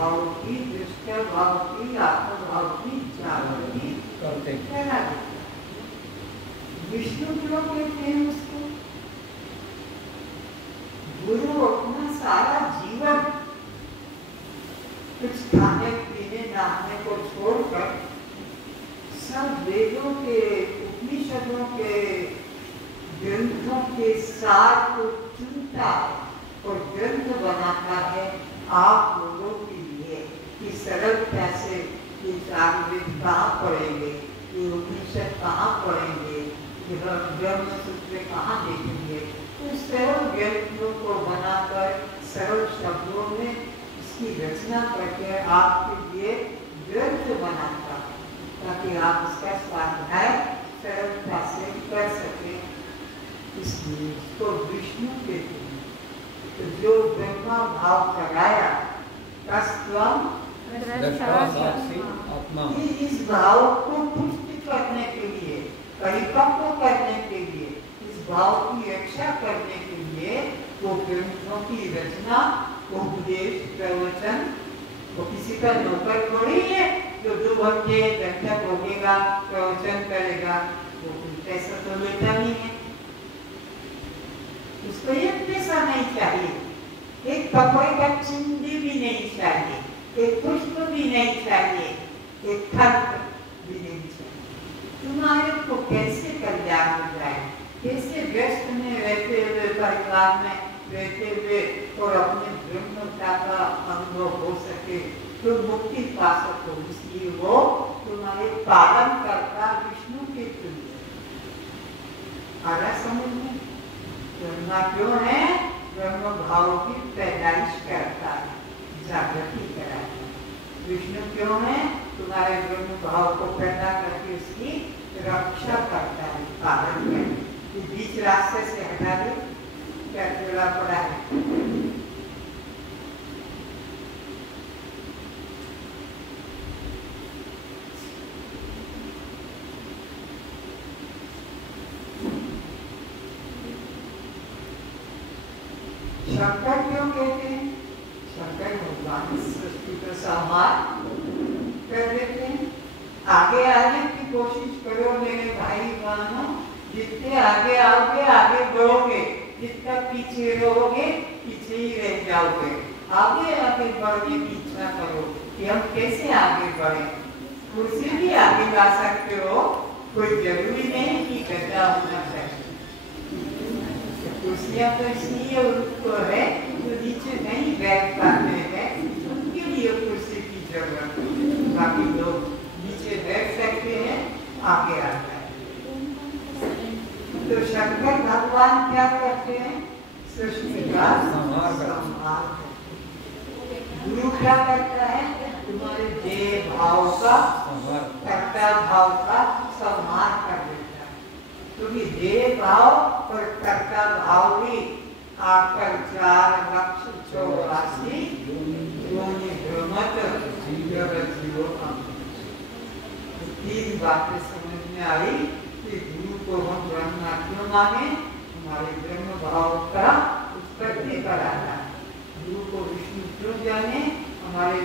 भाव की, दृष्ट भाव की, आत्मभाव की जागृति करते हैं। विष्णु क्यों कहते हैं उसको? गुरु अपना सारा जीवन कुछ खाने पीने नहाने को छोड़कर सब वेदों के, उपनिषदों के, ग्रंथों के सार को चुनता और ग्रंथ बनाता है आप लोगों के लिए कि सरल कैसे ये चार वेद कहाँ पढ़ेंगे, ये उपनिषद कहाँ पढ़ेंगे, ये ब्रह्म सूत्र कहाँ देखेंगे। तो सरल ग्रंथों को बनाकर सरल शब्दों में इसकी रचना करके आपके लिए ग्रंथ बनाता है ताकि आप इसका स्वाध्याय सरलता से कर सकें। इसलिए इसको विष्णु कहते हैं। तो जो ब्रह्मा भाव कराया इस भाव को पुष्ट करने के लिए, परिपक्व करने के लिए, इस भाव की रक्षा करने के लिए वो ग्रंथों की रचना, उपदेश, प्रवचन, वो किसी का नौकर थोड़ी है जो 2 घंटे घंटा बोलेगा, प्रवचन करेगा, वो पैसा तो लेता नहीं है। उसको एक पैसा नहीं चाहिए, एक कपड़े का चिंदी भी नहीं चाहिए, एक पुष्प भी नहीं चाहिए, एक फल भी नहीं चाहिए। तुम्हारे को कैसे कल्याण हो जाए, कैसे व्यस्त में रहते हुए, परिवार में रहते हुए और अपने ब्रह्मता का अनुभव हो सके, तो मुक्ति पा सको। इसलिए वो तुम्हारे पालन करता विष्णु के तुल्य। आ रहा समझ में? ब्रह्मा क्यों है? ब्रह्म भाव की पैदाइश करता है, जागृति कराता है। विष्णु क्यों है? तुम्हारे ब्रह्म भाव को पैदा करके उसकी रक्षा करता है, पालन करता है। बीच रास्ते से हटा दे, क्या जोड़ा पड़ा है? शंकर क्यों कहते हैं? शंकर भगवान सृष्टि का संहार कर देते हैं। आगे आने की कोशिश करो मेरे भाई बहनों, जितने आगे आओगे आगे बढ़ोगे, जितना पीछे रहोगे पीछे ही रह जाओगे। आगे आगे बढ़ने की इच्छा करो कि हम कैसे आगे बढ़े। कुर्सी भी आगे ला सकते हो, कोई जरूरी नहीं कि गड्ढा होना चाहिए। कुर्सियाँ तो इसलिए उनको है जो नीचे नहीं बैठ पाते हैं, उनके लिए कुर्सी की जरूरत है। बाकी लोग नीचे बैठ सकते हैं, आगे आ जाए। तो शंकर भगवान क्या करते हैं? सृष्टि का संहार। गुरु क्या करता है? तुम्हारे देह भाव का, कर्ता भाव का संहार कर देता है। क्योंकि देह भाव और कर्ता भाव भी आकर 4,84,000 योनि भ्रमत जीवो। 3 बातें समझ में आई कि गुरु को हम ब्रह्मा क्यों माने? हमारे ब्रह्म भाव का उत्पत्ति कराता है। गुरु को विष्णु क्यों जाने? हमारे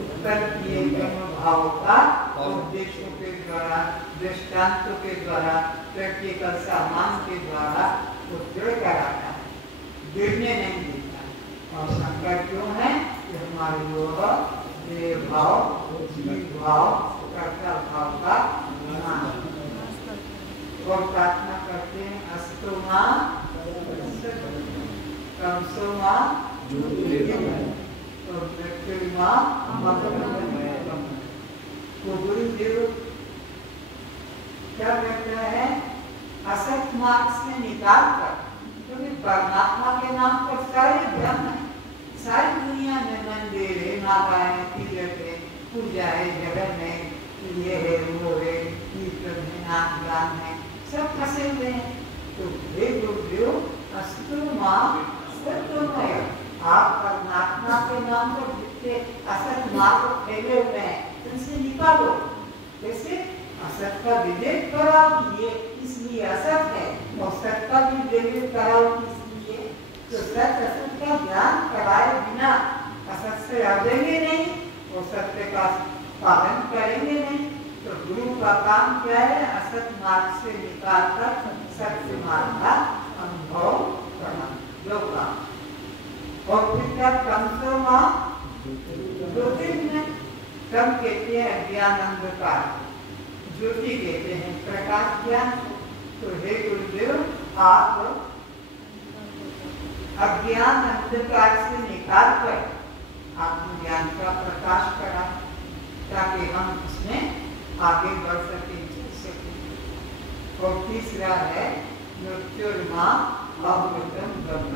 उत्तर किए ब्रह्म भाव का उपदेशों के द्वारा, दृष्टांतों के द्वारा, प्रैक्टिकल सामान के द्वारा उत्तर कराता है, गिरने नहीं देता। और शंकर क्यों है? कि हमारे लोग देव भाव, जीव भाव, कर्ता भाव का ज्ञान और प्रार्थना करते हैं। अस्तु मां तमसो मां तो गुरुदेव क्या कहता है? असत मार्ग से निकाल कर, क्योंकि परमात्मा के नाम पर सारे ब्रह्म है, सारी दुनिया में मंदिर है, माताएं, तीर्थ है, पूजा है, जगत में ये है, वो है, कीर्तन है, नाच गान है, सब फंसे हुए हैं। तो हे गुरुदेव अस्तु मां सत्वमय, आप परमात्मा के नाम पर जितने असत मार्ग फैले हुए हैं उनसे निकालो। जैसे असत का विवेक कराओ, ये इसलिए असत है, और सत का भी विवेक कराओ इसलिए। तो सत असत का ज्ञान कराए बिना असत से हटेंगे नहीं और सत्य का पालन करेंगे नहीं। तो गुरु का काम क्या है? असत मार्ग से निकालकर सत्य मार्ग का अनुभव करना, जो काम। और फिर क्या? कम से ज्योतिर्मय, कम कहते हैं अज्ञान अंधकार, ज्योति कहते हैं प्रकाश ज्ञान। तो हे गुरुदेव, आप अज्ञान अंधकार से निकालकर आत्मज्ञान का प्रकाश करा, ताकि हम इसमें आगे बढ़ सके, चल सके। और तीसरा है मृत्युर्मा अमृतम ब्रह्म।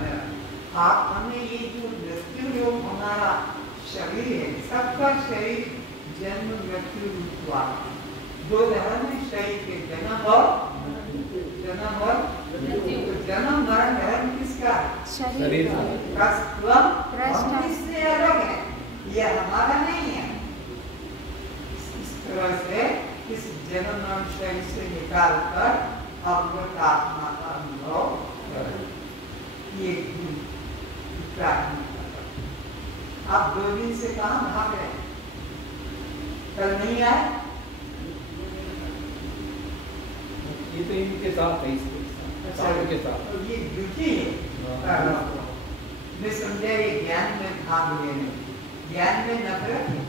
आप हमें ये जो मृत्यु रूप हमारा शरीर है, सबका शरीर जन्म मृत्यु रूप हुआ, दो धर्म है शरीर के, जन्म और जन्म मरण धर्म किसका? शरीर का। इससे अलग है, ये हमारा नहीं है। इस तरह से इस जन्म मरण शरीर से निकालकर अमृत आत्मा का अनुभव करें, ये प्रार्थना। आप 2 दिन से कहाँ भाग रहे हैं? कल नहीं आए? ये तो इनके साथ है, इसके साथ तो ये ड्यूटी है। मैं समझा ये ज्ञान में भाग लेने, ज्ञान में नफरत है,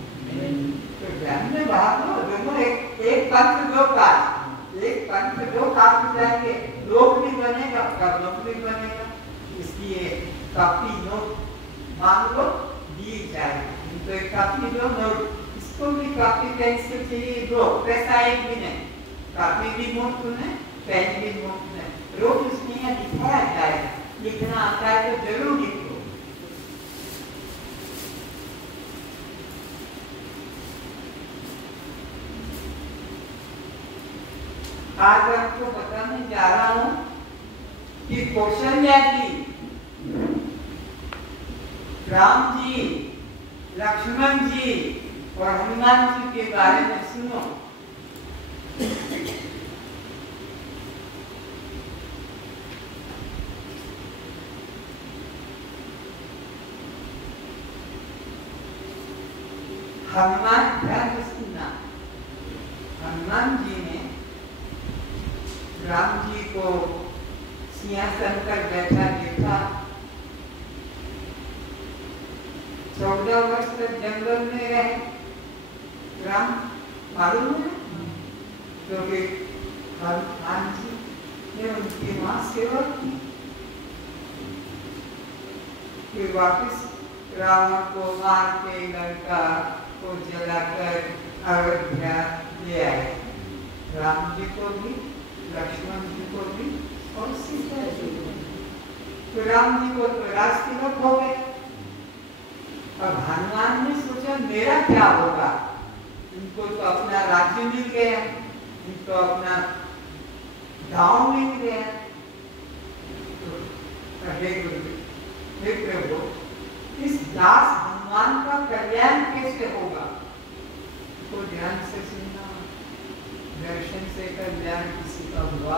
तो ज्ञान में भाग लो। दोनों एक पंथ दो काज, एक पंथ दो काज जाएंगे, लोक भी बनेगा, कर्म भी बनेगा। इसलिए काफी नोट मांग लो, दी जाएगी। तो एक काफी दो नोट, इसको भी काफी पेंसिल चाहिए, दो पैसा एक भी नहीं, काफी भी मुफ्त में, पेन भी मुफ्त में। रोज उसमें लिखाया जाएगा, लिखना आता है तो जरूर लिखो। आज आपको बताने जा रहा हूं कि कौशल्या जी, राम जी, लक्ष्मण जी और हनुमान जी के बारे में सुनो। हनुमान, ध्यान से सुनना, हनुमान जी ने राम जी को सिंहासन पर बैठा देखा। 14 वर्ष तक जंगल में रहे राम, मालूम है, क्योंकि हनुमान जी ने उनकी मां सेवा की। फिर वापस रावण को मार के लंका को जलाकर अयोध्या ले आए, राम जी को भी, लक्ष्मण जी को भी और सीता जी को। तो राम जी को तो राजतिलक हो गए। अब हनुमान ने सोचा मेरा क्या होगा, उनको तो अपना राज्य मिल गया, उनको अपना गांव मिल गया। तो हे प्रभु, इस दास हनुमान का कल्याण कैसे होगा? तो ध्यान से सुनना, दर्शन से कल्याण किसी का हुआ?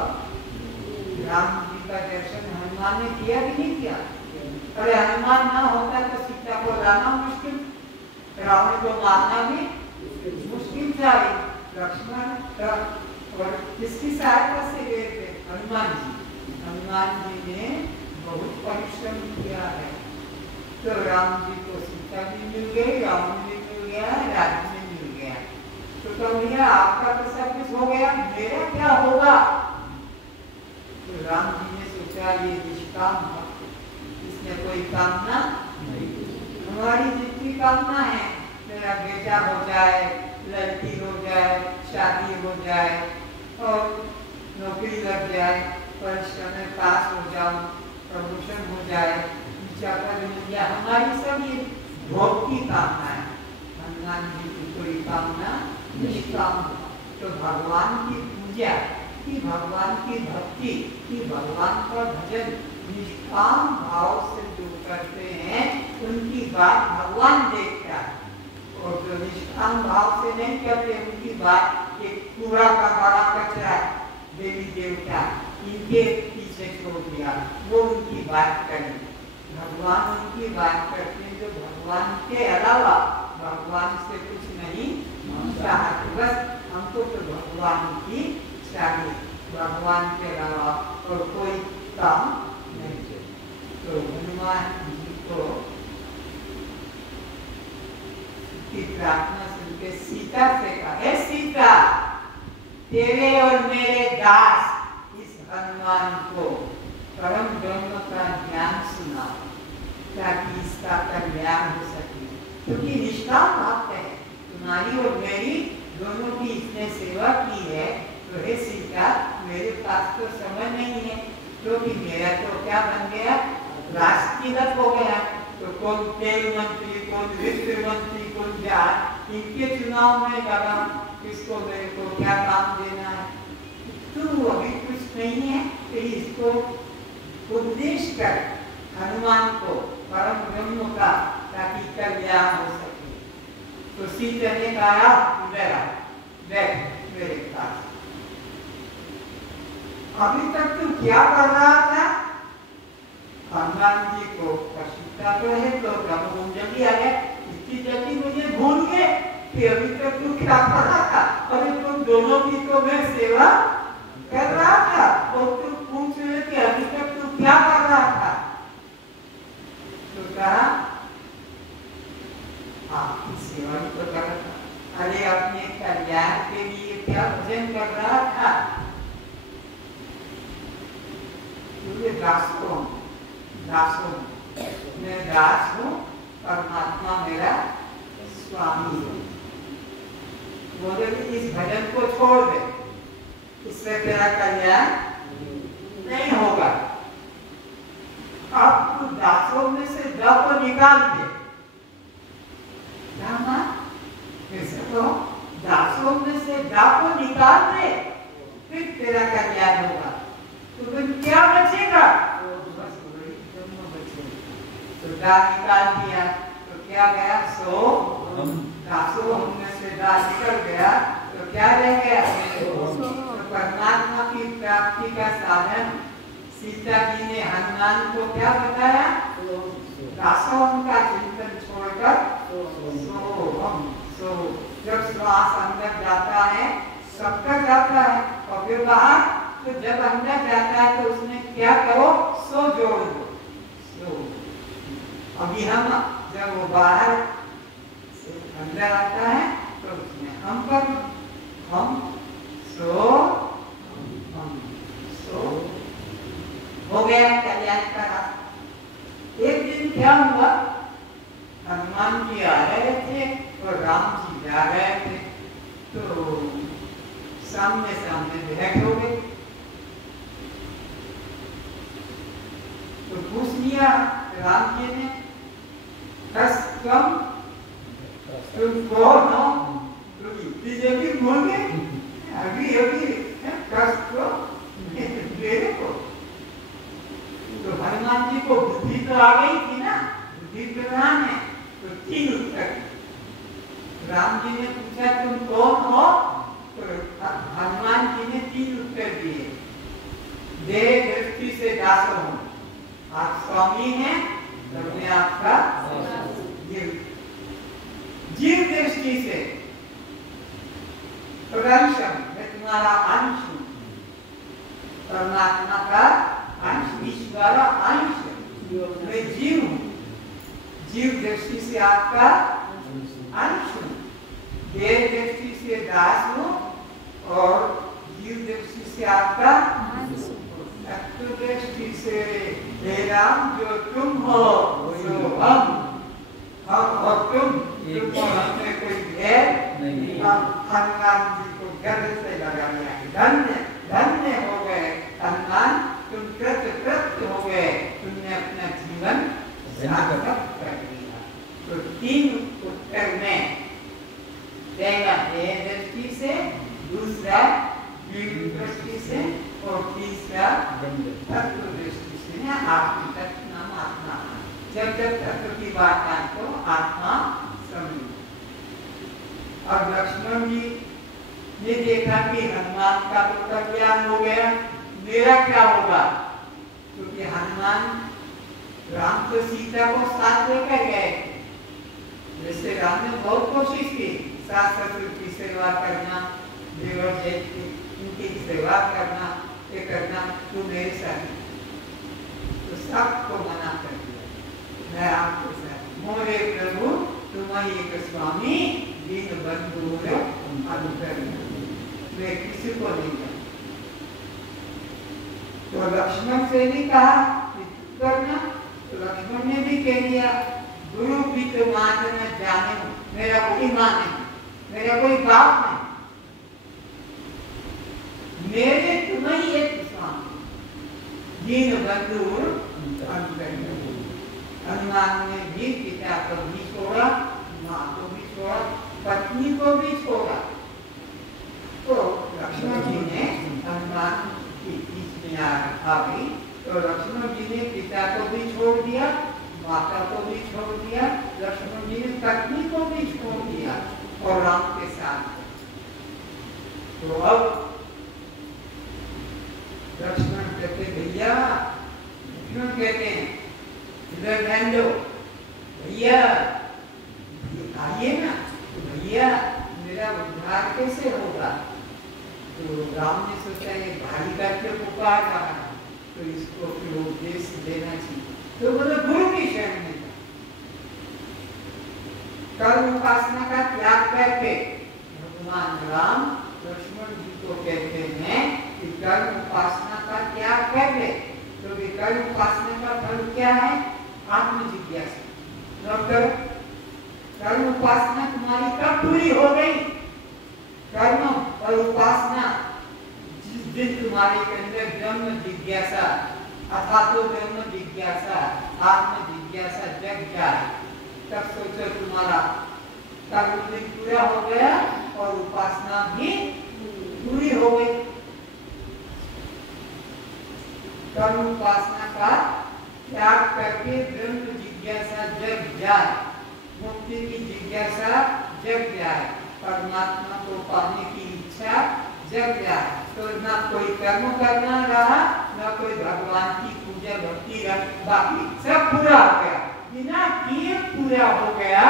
राम जी का दर्शन हनुमान ने किया कि नहीं किया? अरे हनुमान ना होता तो सीता को लाना मुश्किल, रावण को मारना भी मुश्किल था। लक्ष्मण और किसकी सहायता से गए थे? हनुमान जी। हनुमान जी ने बहुत परिश्रम किया है, तो राम जी को सीता भी मिल गई, रावण भी मिल गया, राज्य भी मिल गया। तो भैया आपका तो सब कुछ हो गया, मेरा क्या होगा? तो राम जी ने सोचा ये निष्काम भक्त, इसने कोई कामना नहीं। हमारी जितनी कामना है, मेरा बेटा हो जाए, लड़की हो जाए, शादी हो जाए और नौकरी लग जाए, परीक्षा में पास हो जाऊं, प्रमोशन हो जाए, या हमारी सब ये भोग की कामना है। हनुमान जी की कोई कामना निष्काम। तो भगवान की पूजा की, भगवान की भक्ति की, भगवान का भजन निष्काम भाव से जो करते हैं उनकी बात भगवान देखता है, और जो निष्काम भाव से नहीं करते उनकी बात एक कूड़ा का बड़ा कचरा, देवी देवता इनके पीछे छोड़ दिया, वो उनकी बात करें। भगवान की बात करते हैं, जो भगवान के अलावा भगवान से कुछ नहीं चाहते, बस हमको तो भगवान की चाहिए, भगवान के अलावा और कोई काम नहीं चाहिए। तो हनुमान जी को की प्रार्थना सुनकर सीता से कहा, हे सीता, तेरे और मेरे दास इस हनुमान को परम ब्रह्म का ज्ञान सुनाओ, ताकि इसका कल्याण हो सके, क्योंकि निष्ठा प्राप्त है। तुम्हारी और मेरी दोनों की इसने सेवा की है, तो हे सीता, मेरे पास तो समय नहीं है, क्योंकि मेरा तो क्या बन गया, राष्ट्रतिलक हो गया। तो कौन तेल मंत्री, कौन वित्त मंत्री, कौन जाट, इनके चुनाव में लगा, किसको मेरे को क्या काम देना है। तू अभी कुछ नहीं है, तो इसको उपदेश कर हनुमान को परम ब्रह्म का, ताकि कल्याण हो सके। तो सीता ने कहा, इधर आ, बैठ मेरे पास। अभी तक तू क्या कर रहा था? हनुमान जी को सीता तो है, तो ब्रह्मकुंडली आ गया, इतनी जल्दी मुझे भूल गए कि अभी तक तू क्या कर रहा था? अरे तुम दोनों की तो मैं सेवा कर रहा था, और तुम पूछ रहे कि अभी तक तू क्या कर रहा था? तो कहा, आपकी सेवा ही तो कर रहा था। अरे अपने कल्याण के लिए क्या भजन कर रहा था? तुझे दास को, मैं दास हूँ, परमात्मा मेरा स्वामी है। बोले इस भजन को छोड़ दे, इससे तेरा कल्याण नहीं होगा। अब तू दासों में से द को निकाल दे। तो दासों में से द को निकाल दे, फिर तेरा कल्याण होगा। तो फिर क्या बचेगा? बस वही ब्रह्म बचेगा। तो द निकाल दिया, तो क्या गया? सो दासों में से द निकल गया, तो क्या रह गया? परमात्मा की प्राप्ति का साधन सीता जी ने हनुमान को क्या बताया? दासों का चिंतन छोड़कर सो जब श्वास अंदर जाता है, सबका जाता है, और फिर बाहर, तो जब अंदर जाता है तो उसमें क्या करो? सो जोड़ दो, सो। अभी हम जब वो बाहर से अंदर आता है तो उसमें हम पर हम सो हो गया कल्याण का रास्ता। एक दिन क्या हुआ, हनुमान जी आ रहे थे और राम जी जा रहे थे, तो सामने सामने भेंट हो गई। तो पूछ लिया राम जी ने, तुम कौन हो? तो इतनी जल्दी भूल गए, अभी अभी मेरे को। तो हनुमान जी को बुद्धि तो आ गई थी ना, बुद्धि प्रधान है, तो 3 उत्तर। राम जी ने पूछा तुम कौन हो? तो हनुमान जी ने 3 उत्तर दिए। देह दृष्टि से दास हूं, आप स्वामी हैं, तो मैं आपका जीव दृष्टि से प्रदर्शन, मैं तुम्हारा अंश हूं, परमात्मा का अंश, ईश्वर अंश, मैं जीव हूं, जीव दृष्टि से आपका अंश हूं, देह दृष्टि से दास हूं, और जीव दृष्टि से आपका तत्व दृष्टि से हे राम, जो तुम हो सो हम और तुम और हमें कोई भेद नहीं। हनुमान जी को गर्व से लगा लिया, धन्य धन्य हो गए हनुमान, तुम कृत हो गए, तुमने अपना जीवन सार्थक कर लिया। तो 3 उत्तर में, पहला देह दृष्टि से, दूसरा जीव दृष्टि से, और तीसरा तत्व दृष्टि से। आपकी तत्व नाम आत्मा, जब जब तत्व की बात आए तो आत्मा समझो। अब लक्ष्मण जी ने देखा कि हनुमान का तो कल्याण हो गया, मेरा क्या होगा? क्योंकि हनुमान राम तो सीता को साथ लेकर गए। जैसे राम ने बहुत कोशिश की, सास ससुर की सेवा करना, देवर जेठ की उनकी सेवा करना, ये करना, तू मेरे साथ, तो सबको मना कर दिया, मैं आपके साथ। मोरे प्रभु तुम एक स्वामी, दीन बंधु अनुकर, मैं किसी को नहीं जानता। तो लक्ष्मण से भी कहा करना, तो लक्ष्मण ने भी कह दिया, गुरु भी तो मान न जाने, मेरा कोई मां नहीं, मेरा कोई बाप नहीं, मेरे तुम्हें एक स्वामी, दीन बंधु अनुकर। हनुमान ने भी पिता को भी छोड़ा, माँ को भी छोड़ा, पत्नी को भी छोड़ा। तो लक्ष्मण जी ने हनुमान की इसमें आ गई, तो लक्ष्मण जी ने पिता को भी छोड़ दिया, माता को भी छोड़ दिया, लक्ष्मण जी ने पत्नी को भी छोड़ दिया और राम के साथ। तो अब लक्ष्मण कहते भैया, लक्ष्मण कहते हैं इधर ध्यान दो भैया, आइए ना, तो भैया मेरा उद्धार कैसे होगा? तो राम ने सोचा ये भारी करके पुकार रहा है, तो इसको फिर उपदेश देना चाहिए। तो बोले गुरु की शरण में कर्म उपासना का त्याग करके भगवान राम लक्ष्मण जी को कहते हैं कि कर्म उपासना का त्याग कर ले। तो कर्म उपासना का फल क्या है? आत्म जिज्ञासा। कर्म उपासना तुम्हारी कब पूरी हो गई? कर्म और उपासना जिस दिन तुम्हारे के अंदर ब्रह्म जिज्ञासा अथा तो ब्रह्म जिज्ञासा, आत्म जिज्ञासा जग जाए, तब सोचो तुम्हारा कर्म दिन पूरा हो गया और उपासना भी पूरी हो गई। कर्म उपासना का त्याग करके ब्रह्म जिज्ञासा जग जाए, मुक्ति की जिज्ञासा जग जाए, परमात्मा को पाने की इच्छा जग जाए, तो ना कोई कर्म करना रहा, ना कोई भगवान की पूजा भक्ति बाकी सब पूरा हो गया। बिना किए पूरा हो गया।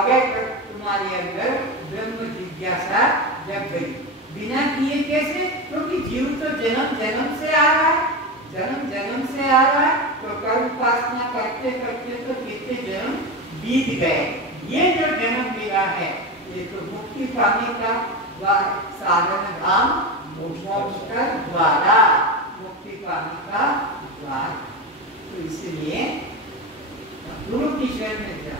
अगर तुम्हारे अंदर ब्रह्म जिज्ञासा जग गई, बिना किए कैसे? क्योंकि जीव तो जन्म जन्म से आ रहा है, जन्म जन्म से आ रहा है, तो कर्म उपासना करते करते तो कितने जन्म बीत गए। ये जो जन्म मिला है, ये तो मुक्ति पाने का साधन धाम, मोक्ष का द्वारा, मुक्ति पाने का द्वार। तो इसलिए गुरु की शरण में जा,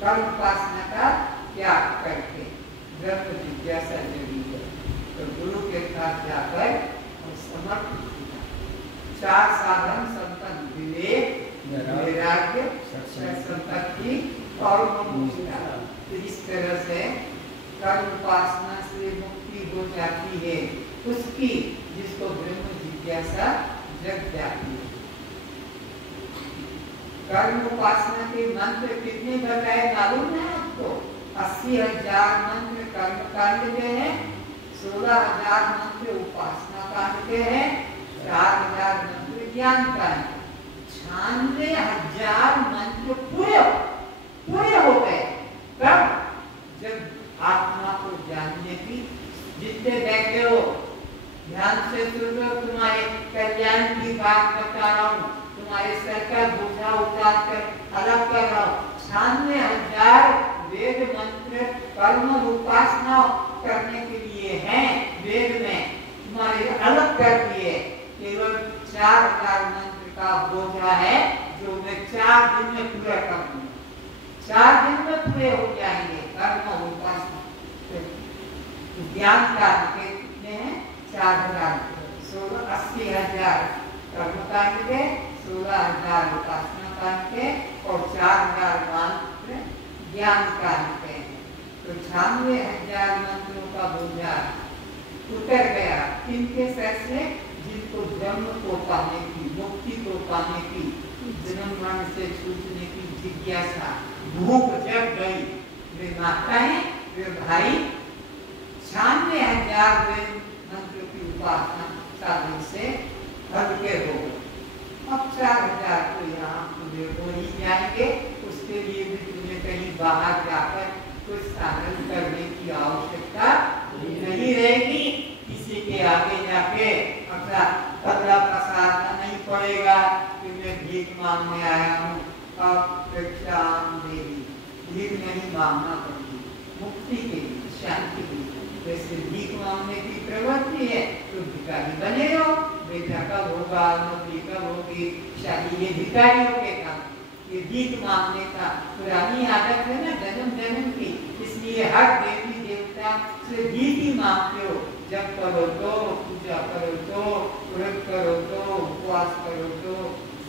कर्म उपासना का त्याग करके ब्रह्म जिज्ञासा जगी है, तो गुरु के साथ जाकर और समर्पित किया। चार साधन संपन्न, विवेक, वैराग्य, संपत्ति और मोक्ष। तो इस तरह से कर्म उपासना से मुक्ति हो जाती है उसकी, जिसको ब्रह्म जिज्ञासा जग जाती है। कर्म उपासना के मंत्र कितने बताए मालूम है आपको? 80,000 मंत्र कर्म कांड के हैं, 16,000 मंत्र उपासना कांड के हैं, 4,000 मंत्र ज्ञान कांड, 96,000 मंत्र पूरे हो गए। कब? जब आत्मा को जानने की, जितने बैठे हो ध्यान से सुनो, तुम्हारे कल्याण की बात बता रहा हूँ, तुम्हारे सर का बोझा उतार कर अलग कर रहा हूँ। 96,000 वेद मंत्र कर्म उपासना करने के लिए हैं, वेद में तुम्हारे अलग कर दिए। केवल 4,000 मंत्र का बोझा है जो मैं 4 दिन में पूरा कर दूंगा। 4 दिन में पूरे हो जाएंगे कर्म उपासना। ज्ञान कांड के कितने हैं? 4,000, 80,000 कर्म कांड के, 16,000 उपासना कांड के और 4,000 मंत्र ज्ञान कांड के। तो 96,000 मंत्रों का बोझा उतर गया। किनके सर से? जिनको ब्रह्म को पाने की, मुक्ति को पाने की, जन्म मरण से छूटने की जिज्ञासा, भूख जग गई। वे माताएं, वे भाई 96,000 मंत्र की उपासना साधन से हल्के हो गए। अब 4,000 तो यहाँ पूरे हो नहीं मांगना पड़ती, मुक्ति के लिए, शांति के लिए। वैसे भीख मांगने की प्रवृत्ति है तो भिखारी बने रहो, बेटा कब होगा, नौकरी कब होगी, शादी, ये भिखारियों के काम। ये भीख मांगने का पुरानी आदत है ना, जन्म जन्म की, इसलिए हर देवी देवता से भीख ही मांगते हो। जब करो तो, पूजा करो तो, व्रत करो तो, उपवास करो तो,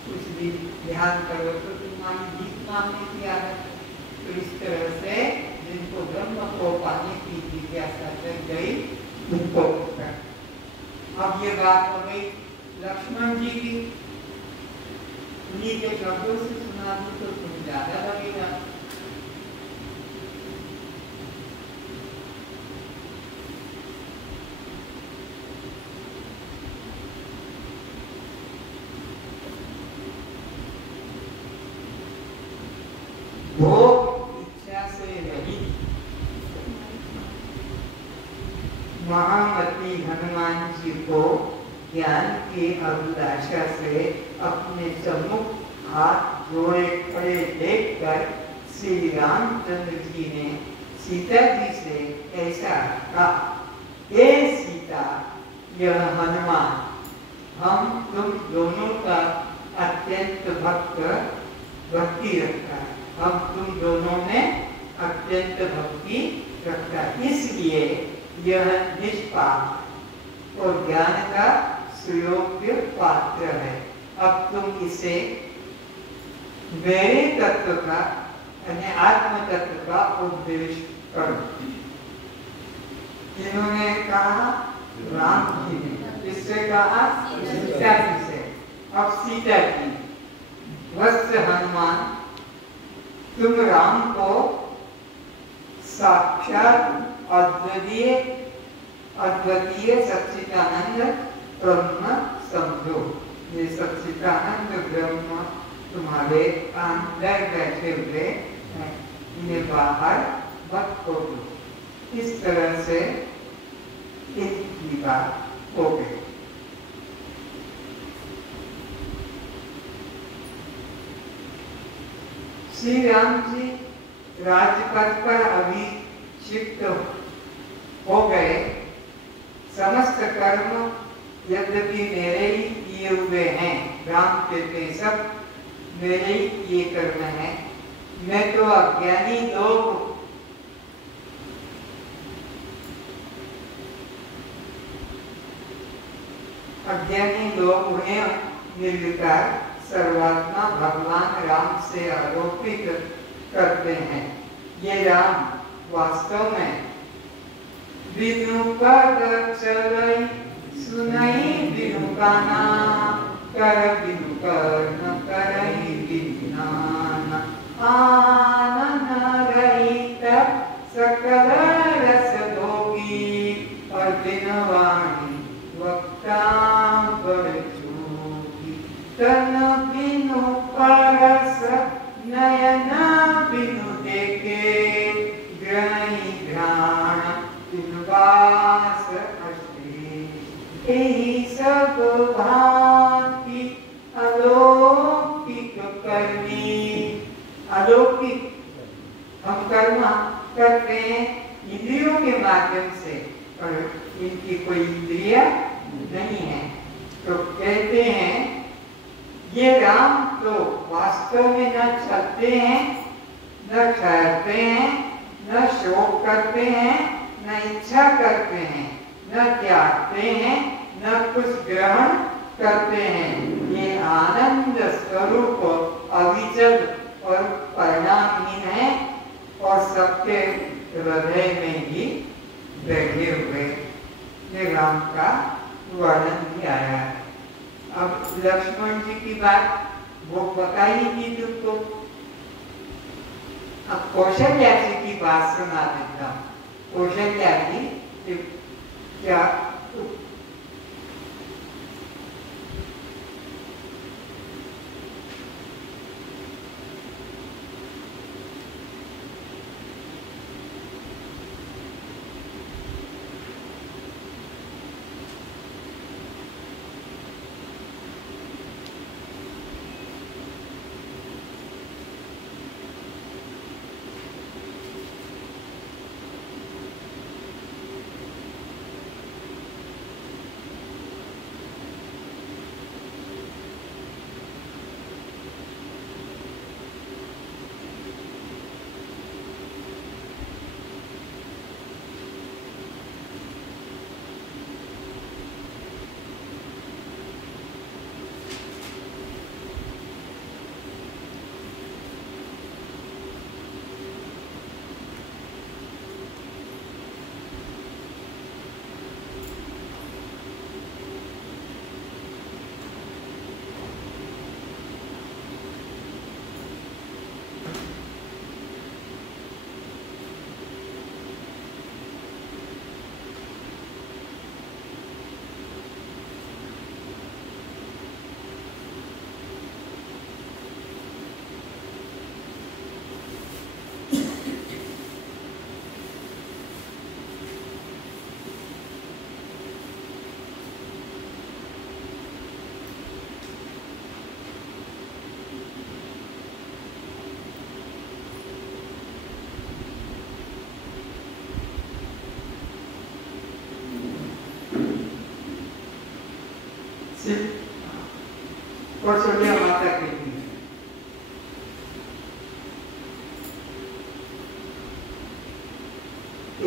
कुछ भी ध्यान करो तो तुम्हारी भीख मांगने की आदत है। तो इस तरह से जिनको ब्रह्म को पाने की जिज्ञासा चल गई उनको कर। अब ये बात हो गई लक्ष्मण जी की, उन्हीं के शब्दों से सुना दूं तो तुम ज्यादा लगेगा। भोग इच्छा से रहित महामती हनुमान जी को ज्ञान की अभिलाषा से अपने सम्मुख हाथ जोड़े खड़े देखकर श्री रामचंद्र जी ने सीता जी से ऐसा कहा, हे सीता, यह हनुमान हम तुम दोनों का अत्यंत भक्ति रखता है, हम तुम दोनों में अत्यंत भक्ति रखता है, इसलिए यह निष्पाप और ज्ञान का सुयोग्य पात्र है। अब तुम इसे मेरे तत्व का यानी आत्म तत्व का उपदेश करो। इन्होंने कहा राम जी ने, इससे कहा सीता जी से। अब सीता जी, वत्स हनुमान, तुम राम को साक्षात अद्वितीय सच्चिदानंद ब्रह्म समझो। ये सच्चिदानंद ब्रह्म तुम्हारे अंदर बैठे हुए हैं, इन्हें बाहर मत खोलो। इस तरह से इनकी बात हो गई। श्री राम जी राजपथ पर अभिषिक्त हो गए। समस्त कर्म यद्यपि मेरे ही किए हुए हैं, राम कहते हैं सब मेरे ही किए कर्म हैं, मैं तो अज्ञानी लोग उन्हें मिलकर सर्वात्मा भगवान राम से आरोपित करते हैं। ये राम वास्तव में बिनु पद चलई सुनई बिनु काना, कर बिनु कर्ण करई बिनान, आनन रहित सकल रस भोगी, और बिनु वाणी वक्ता बड़ जोगी, तन बिनु परस नयन बिनु देखे, ग्रही घ्राण बिनु वास अश्लेष, एहि सब भांति अलौकिक करनी। अलौकिक हम कर्म करते हैं इंद्रियों के माध्यम से, और इनकी कोई इंद्रिया नहीं है। तो कहते हैं ये राम तो वास्तव में न चलते हैं, न ठहरते हैं, न शोक करते हैं, न इच्छा करते हैं, न त्यागते हैं, न कुछ ग्रहण करते हैं। ये आनंद स्वरूप अविचल और परिणामहीन है, और सबके हृदय में ही बैठे हुए। ये राम का वर्णन भी आया है। अब लक्ष्मण जी की बात वो बताई थी तुमको। अब कौशल्या जी की बात सुना देता हूँ। कौशल्या जी क्या कौशल्या माता कहती है।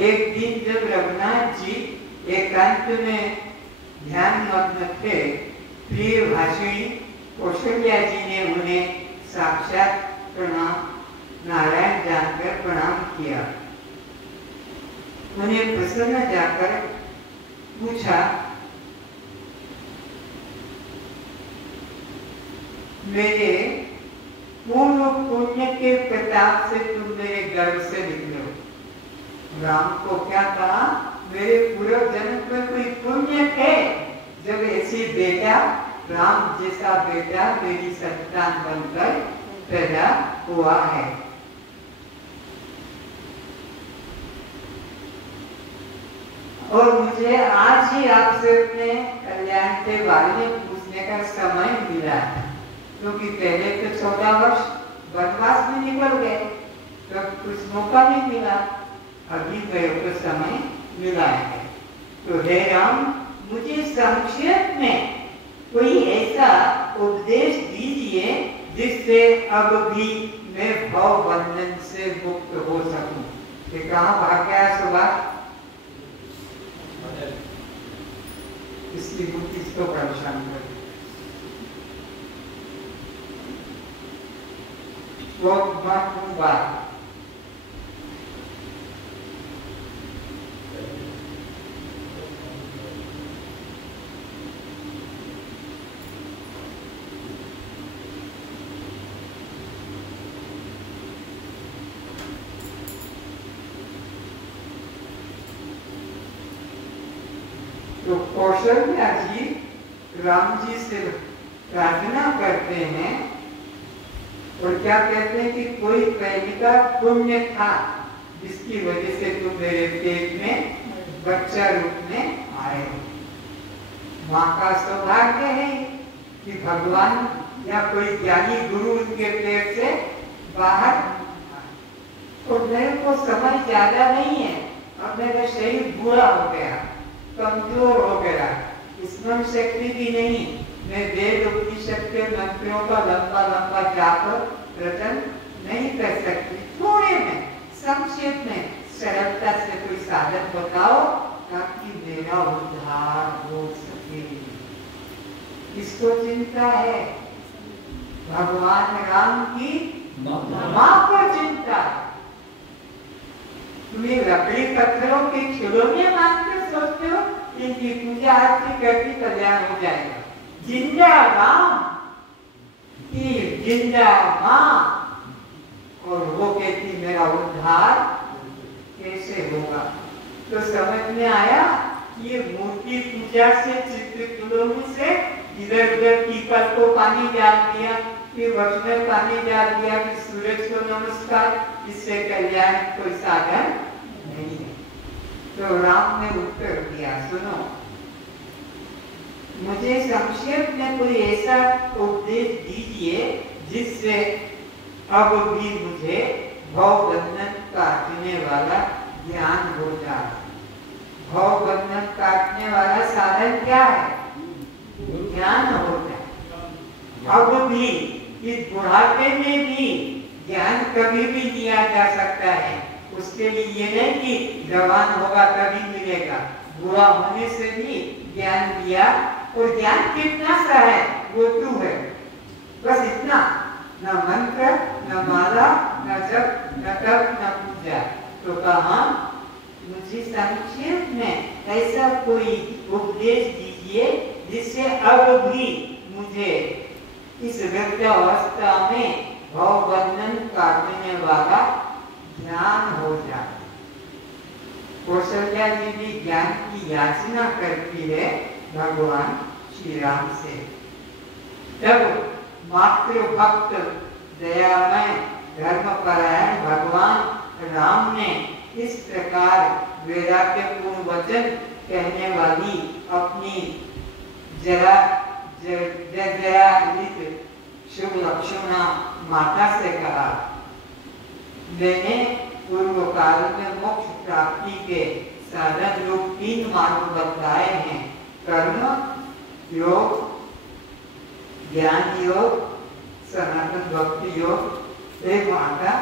एक दिन जब रघुनाथ जी एकांत में ध्यान मग्न थे, प्रिय भाषिणी कौशल्या जी ने उन्हें साक्षात प्रणाम नारायण जानकर प्रणाम किया। उन्हें प्रसन्न जाकर पूछा, मेरे पूर्व पुण्य के प्रताप से तुम मेरे गर्भ से निकले हो। राम को क्या कहा, मेरे पूर्व जन्म में कोई पुण्य है जब ऐसी बेटा, राम जैसा बेटा मेरी संतान बनकर पैदा हुआ है। और मुझे आज ही आपसे अपने कल्याण के बारे में पूछने का समय मिला है, क्योंकि पहले तो 14 वर्ष वनवास में निकल गए, तो कुछ मौका नहीं मिला, अभी मेरे को समय मिला है। तो हे राम, मुझे संक्षेप में कोई ऐसा उपदेश दीजिए जिससे अब भी मैं भव बंधन से मुक्त हो सकूं। ये कहाँ भाग गया सुबह? इसकी बुद्धि इसको परेशान कर बहुत महत्वपूर्ण बात। तो कौशल्या जी राम जी से प्रार्थना करते हैं और क्या कहते हैं कि कोई पहले का पुण्य था जिसकी वजह से तुम मेरे पेट में बच्चा रूप में आए हो। माँ का सौभाग्य है कि भगवान या कोई ज्ञानी गुरु उनके पेट से बाहर, और मेरे को समझ ज्यादा नहीं है, अब मेरा शरीर बुरा हो गया, कमजोर हो गया, स्मरण शक्ति भी नहीं, मैं वेद उपनिषद के मंत्रों का लंबा लंबा जाप रटन नहीं कर सकती। थोड़े में संक्षेप में सरलता से कोई साधन बताओ ताकि मेरा उद्धार हो सके। किसको चिंता है? भगवान राम की माँ को चिंता। तुम्हें लकड़ी पत्थरों के खिलौने मानकर सोचते हो, इनकी पूजा आरती करके कल्याण हो जाएगा। जिंदा राम की जिंदा माँ, और वो कहती मेरा उद्धार कैसे होगा। तो समझ में आया ये मूर्ति पूजा से, चित्र खिलौने से इधर उधर पीपल को पानी डाल दिया, फिर वृक्ष में पानी डाल दिया, फिर सूरज को नमस्कार, इससे कल्याण कोई साधन नहीं है। तो राम ने उत्तर दिया, सुनो, मुझे संक्षेप में कोई ऐसा उपदेश दीजिए जिससे अब भी मुझे भव बंधन काटने वाला ज्ञान हो जाए। भव बंधन काटने वाला साधन क्या है? ज्ञान होता है। अब भी इस बुढ़ापे में भी ज्ञान कभी भी दिया जा सकता है। उसके लिए ये नहीं कि जवान होगा तभी मिलेगा, बुरा होने से भी ज्ञान दिया। और ज्ञान कितना सा है वो तू है, बस इतना, न मंत्र, न माला, न जप, न तप, न पूजा। तो कहा मुझे संक्षेप में ऐसा कोई उपदेश दीजिए जिससे अब भी मुझे इस वृद्धावस्था में भव बंधन काटने वाला ज्ञान हो जाए। कौशल्या जी भी ज्ञान की याचना करती है भगवान श्री राम से। जब मातृ भक्त दयामय धर्मपरायण भगवान राम ने इस प्रकार वैराग्यपूर्ण वचन कहने वाली अपनी जरालित शुभ लक्षणा माता से कहा, मैंने पूर्व काल में मोक्ष प्राप्ति के साधन रूप 3 मार्ग बताए हैं, कर्म, योग ज्ञान योग, सनातन भक्ति योग, हे माता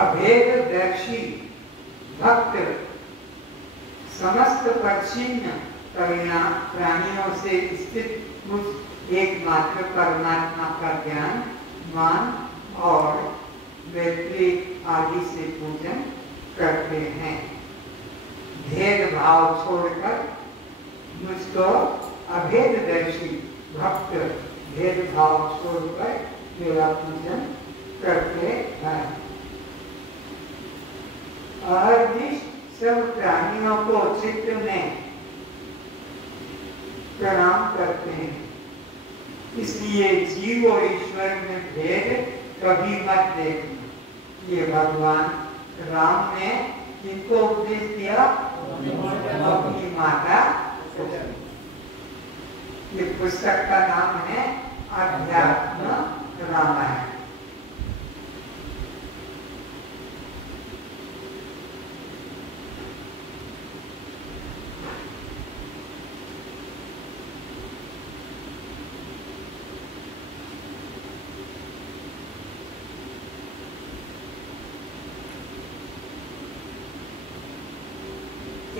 अभेददर्शी भक्त समस्त परिच्छिन्न प्राणियों से स्थित उस एकमात्र परमात्मा का ज्ञान, मान और मैत्री आदि से पूजन करते हैं। भेदभाव छोड़कर मुझको अभेददर्शी भक्त भेदभाव छोड़कर मेरा पूजन करते हैं। अहर्निश सब प्राणियों को चित्त में प्रणाम करते हैं। इसलिए जीव और ईश्वर में भेद कभी मत देखना। ये भगवान राम ने किनको उपदेश दिया? अपनी माता को। ये पुस्तक का नाम है अध्यात्म रामायण।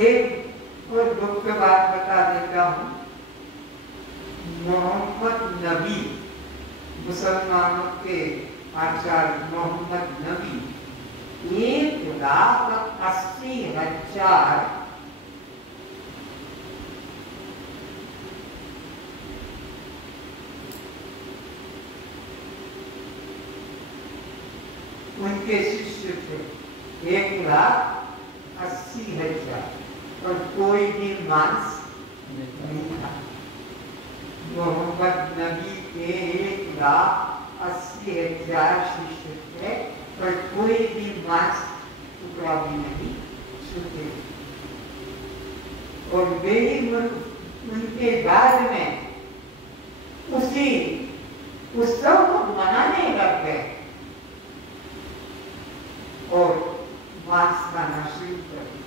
एक और दुख की बात बता देता हूँ। मोहम्मद नबी, मुसलमानों के आचार्य मोहम्मद नबी 1,80,000 उनके शिष्य थे। 1,80,000 और कोई भी मांस नहीं था। मोहम्मद नबी के 1,80,000 शिष्य थे और कोई भी मांस टुकड़ा भी नहीं छूते। और वे उनके बाद में उसी उत्सव को मनाने लग गए और मांस खाना शुरू कर दिया।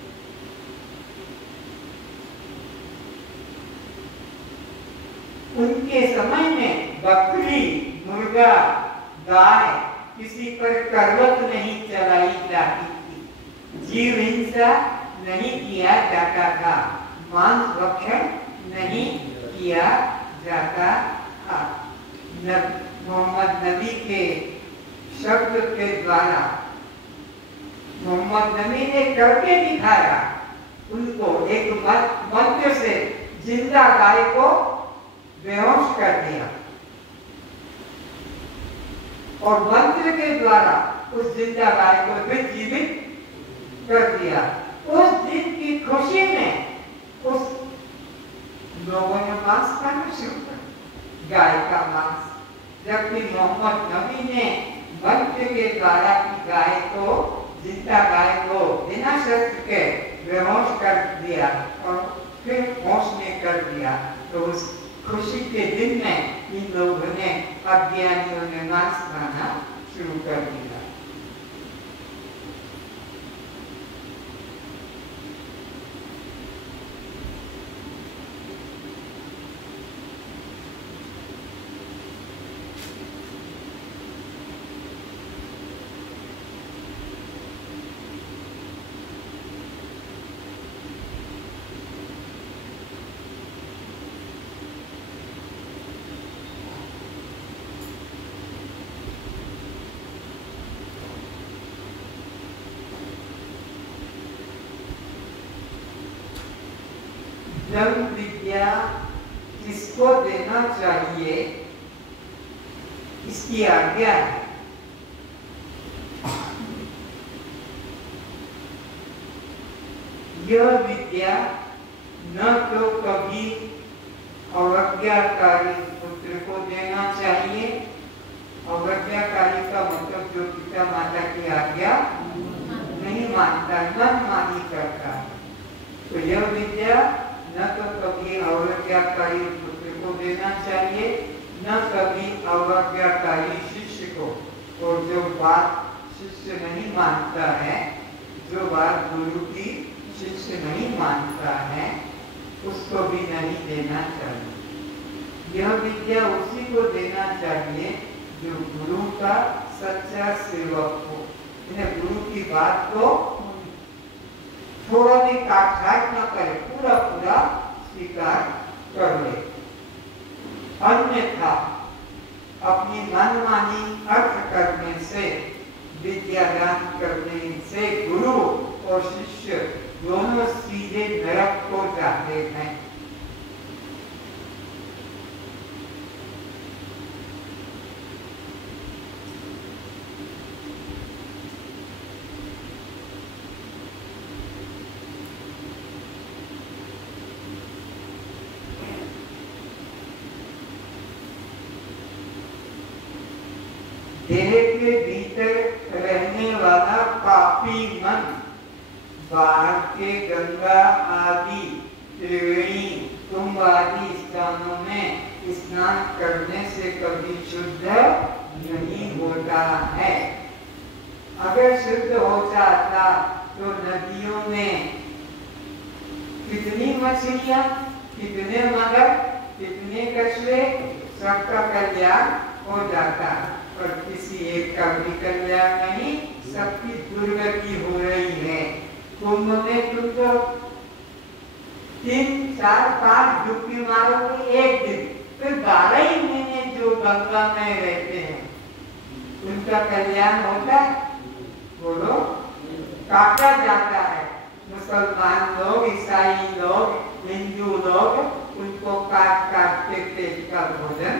उनके समय में बकरी, मुर्गा, गाय किसी पर करवट नहीं चलाई जाती थी। जीव हिंसा नहीं किया जाता था। मांस भक्षण नहीं किया जाता था। मोहम्मद नबी के शब्द के द्वारा मोहम्मद नबी ने करके दिखाया। उनको एक मंत्र से जिंदा गाय को बेहोश कर दिया और मंत्र के द्वारा उस जिंदा गाय को फिर जीवित कर दिया। उस दिन की खुशी में उस लोगों ने मांस खाना शुरू कर गाय का मांस, जबकि मोहम्मद नबी ने मंत्र के द्वारा की गाय को, जिंदा गाय को बिना शस्त्र के बेहोश कर दिया और फिर होश में कर दिया। तो उस खुशी के दिन में इन लोगों ने, अज्ञानियों ने मांस खाना शुरू कर दिया। धर्म विद्या किसको देना चाहिए, इसकी आज्ञा है। यह विद्या न तो कभी अवज्ञाकारी पुत्र को देना चाहिए। अवज्ञाकारी का मतलब जो पिता माता की आज्ञा नहीं मानता, मनमानी करता है। तो यह विद्या न तो कभी अवज्ञाकारी पुत्र को देना चाहिए, न कभी अवज्ञाकारी शिष्य को। और जो बात शिष्य नहीं मानता है, जो बात गुरु की शिष्य नहीं मानता है, उसको भी नहीं देना चाहिए। यह विद्या उसी को देना चाहिए जो गुरु का सच्चा सेवक हो, गुरु की बात को थोड़ा भी काट न करे, पूरा पूरा स्वीकार कर ले। अन्यथा अपनी मनमानी अर्थ करने से, विद्यादान करने से गुरु और शिष्य दोनों सीधे नरक को जाते हैं। देह के भीतर रहने वाला पापी मन बाहर के गंगा आदि, त्रिवेणी, कुंभ आदि स्थानों में स्नान करने से कभी शुद्ध नहीं होता है। अगर शुद्ध हो जाता तो नदियों में कितनी मछलियां, कितने मगर, कितने कछुए, सबका कल्याण हो जाता। और किसी एक का भी कल्याण नहीं, सबकी दुर्गति हो रही है। कुंभ में तुम तो 3, 4, 5 डुबकी मारोगे एक दिन, फिर 12 ही महीने जो गंगा में रहते हैं उनका कल्याण होता है? बोलो, काटा जाता है। मुसलमान लोग, ईसाई लोग, हिंदू लोग उनको काट काट के पेट का भोजन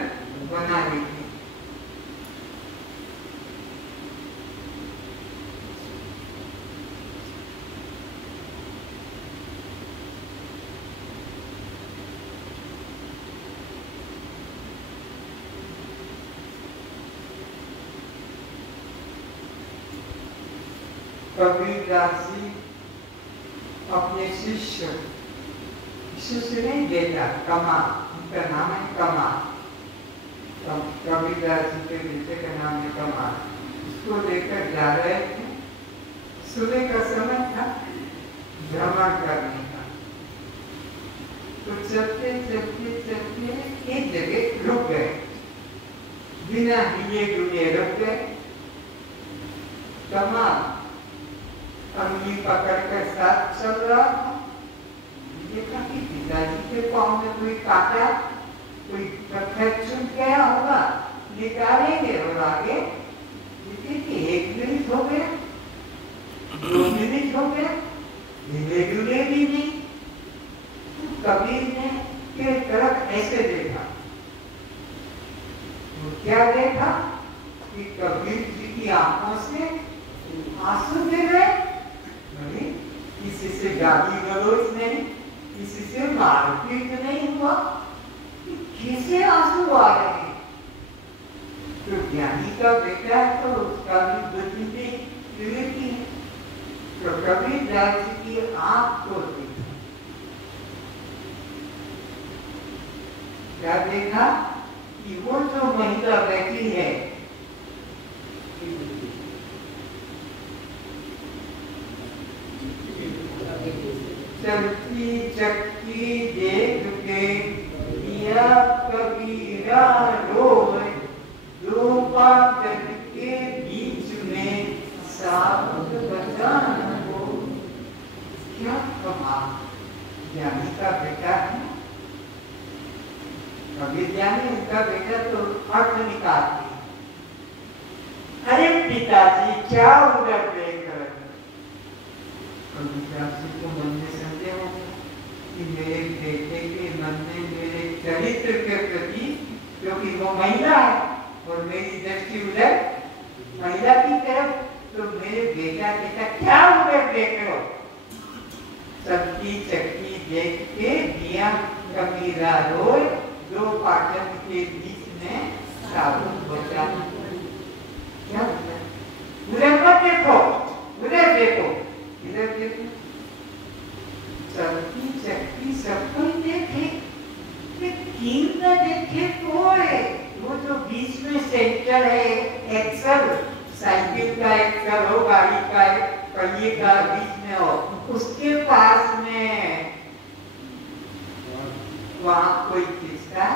बना लेते। कबीरदास जी अपने शिष्य नहीं बेटा कमा, उनका नाम है कमा, कबीरदास जी के बेटे का नाम है कमा, उसको लेकर जा रहे थे। सुबह का समय था भ्रमण करने का। तो चलते चलते चलते एक जगह रुक गए, बिना हिले डुले रुक गए। कमा अंगली पकड़कर साथ चल रहा था। देखा कि पिताजी के पाँव में कोई काटा, कोई पत्थर चुभ गया होगा, निकालेंगे। और आगे देखिए कि 1 मिनट हो गया, 2 मिनट हो गया, हिले डुले भी नहीं। तो कबीर ने के तरफ ऐसे देखा। वो क्या देखा कि कबीर जी की आंखों से आंसू गिर रहे। नहीं, किसी से गाली गलौज नहीं, किसी से मारपीट नहीं हुआ, कैसे आंसू आ रहे हैं? तो ज्ञानी का बेटा है तो उसका भी बुद्धि की। तो कबीरदास जी की आंख को देखा, क्या देखा कि वो जो महिला बैठी है, चलती चक्की देख के दिया कबीरा रोए, 2 पागल के बीच में साबुत बजाना हो। क्या कमाल, ज्ञानी का बेटा है। कबीर ज्ञानी, उनका बेटा तो अर्थ निकालती। अरे पिताजी क्या उधर देख रहे? कबीरदास जी को मन में संदेह हो कि मेरे बेटे के मन में मेरे चरित्र के प्रति, क्योंकि वो महिला है और मेरी दृष्टि उधर महिला की तरफ, तो मेरे बेटा क्या उधर देख रहे हो? सबकी चक्की देख के दिया कबीरा रोए, दो पाचन के बीच में साबुन बचाना। क्या उधर मत देखो, उधर देखो, इधर देखो। चलती चक्की सब कोई देखे, किंग न देखे कोई। वो जो बीच में सेंटर है, एक्सल, साइकिल का एक्सल हो, गाड़ी का पहिए का बीच में हो, उसके पास में वहाँ कोई किसका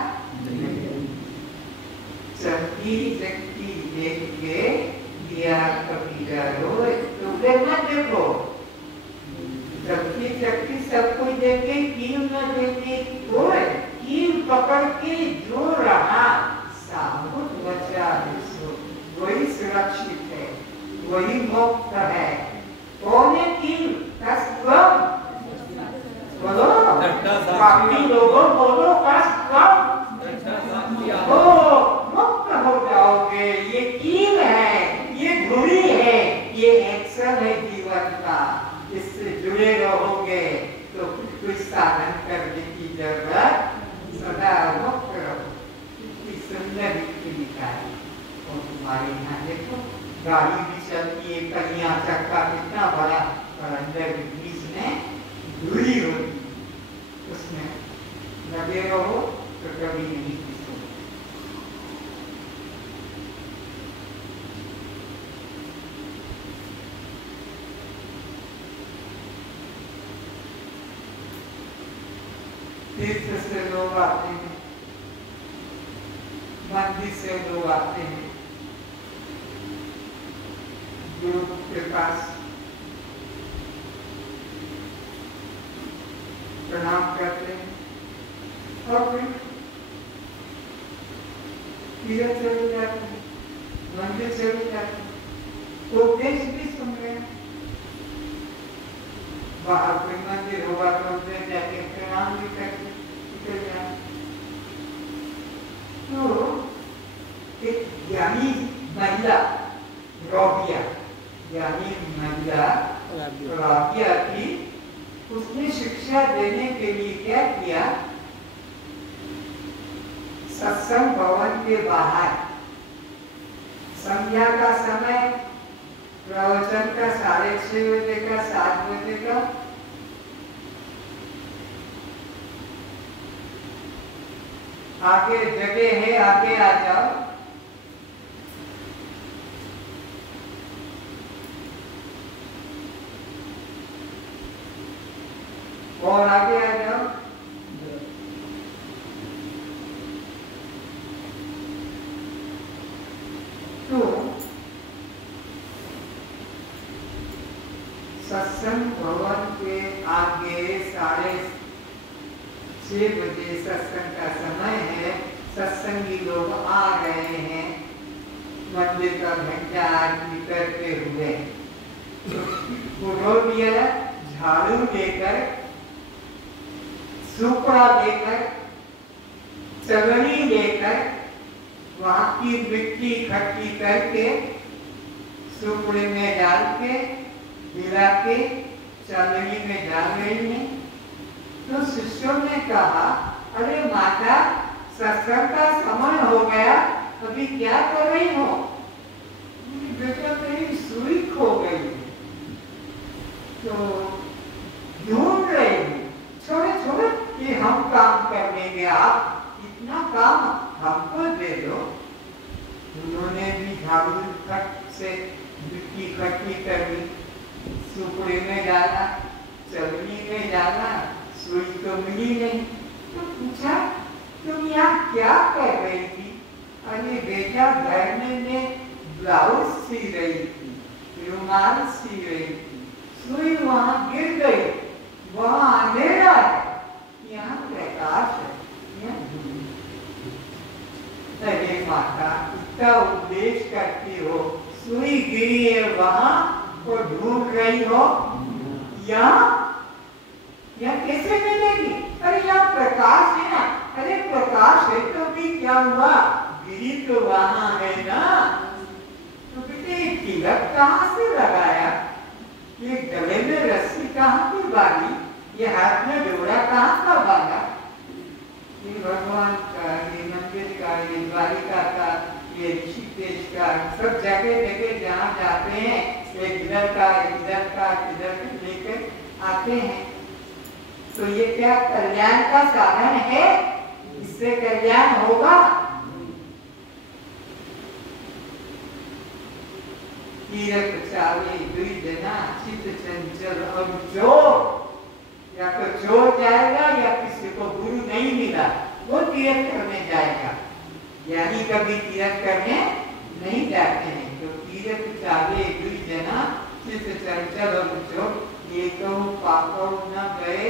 चक्की चक्की देख के दिया कबीरा रो, तुमने मत देखो। चक्की चक्की सब कोई देखे, कील न देखे कोई। कील पकड़ के जो रहा साबुन बचा, वही सुरक्षित है, वही मुक्त है। कौन है कील? कस्टम बोलो, बाकी लोगों बोलो कस्टम। ओ मुक्त हो जाओगे। ये कील है, ये धुरी है, ये एक्शन है जीवन का। इससे जुड़े रहोगे तो कुछ साधन करने की जरूरत, सदा मुक्त रहो। इतनी सुंदर युक्ति निकाली। और तुम्हारे यहाँ देखो गाड़ी भी चलती है, कलियां चक्का कितना बड़ा, और अंदर बीच में धुरी होती, उसमें लगे रहो तो कभी नहीं किसो। तीर्थ से लोग आते हैं, मंदिर से लोग आते हैं गुरु के पास, प्रणाम करते हैं और फिर तीर्थ चले जाते हैं, मंदिर चले जाते हैं। उपदेश भी सुन रहे हैं। बाहर कोई मंदिर होगा तो उधर जाके प्रणाम भी करके निकल जाए। तो एक ज्ञानी महिला रॉबिया, ज्ञानी महिला रॉबिया थी। उसने शिक्षा देने के लिए क्या किया, सत्संग भवन के बाहर संध्या का समय, प्रवचन का 6:30 बजे का, 7 बजे का, आगे जगह है, आगे आ जाओ। और आगे आ जाओ। तो सत्संग भवन के आगे 6:30 बजे सत्संग का समय है। सत्संगी लोग आ रहे हैं, मंदिर का घंटा आरती करते हुए। पुरोहिया झाड़ू लेकर, सुपड़ा लेकर, चगड़ी लेकर, वहां की मिट्टी इकट्ठी करके सुपड़े में डाल के, गिरा के चगड़ी में डाल रही है। तो शिष्यों ने कहा, अरे माता, सत्संग का समय हो गया, अभी क्या कर रही हो? बेटा तेरी सुई खो गई है, तो ढूंढ रही हूँ। छोड़े छोड़े, ये हम काम कर लेंगे, आप इतना काम हमको दे दो। उन्होंने भी झाड़ू से मिट्टी इकट्ठी कर ली, सुपड़े में डाला, चलनी में डाला, सुई तो मिली नहीं। तो पूछा, तुम यहाँ क्या कर रही थी? अरे बेटा, घर में मैं ब्लाउज सी रही थी, रुमाल सी रही थी, सुई वहां गिर गई, वहां अंधेरा है, यहाँ प्रकाश है, यहाँ धूप। अरे माता, इतना उपदेश करती हो, सुई गिरी है वहां और ढूंढ रही हो, यहाँ कैसे मिलेगी? अरे यहाँ प्रकाश है ना। अरे प्रकाश है तो भी क्या हुआ, गिरी तो वहां है ना। तो बेटे, तिलक कहाँ से लगाया, ये गले में रस्सी कहाँ की बांधी, ये हाथ में डोरा कहाँ का बांधा? ये भगवान का, ये मंदिर का, ये द्वारिका का, ये ऋषिकेश का, सब जगह जगह जहाँ जाते हैं एक इधर का इधर लेकर आते हैं। तो ये क्या कल्याण का साधन है? इससे कल्याण होगा? तीरथ चावे दुई जना चित चंचल। अब जो या तो चोर जाएगा या किसी को गुरु नहीं मिला वो तीरथ करने जाएगा, यानी कभी तीरथ करने नहीं जाते हैं। तो तीरथ चावे दुई जना चित चंचल और जो ये तो पापों न गए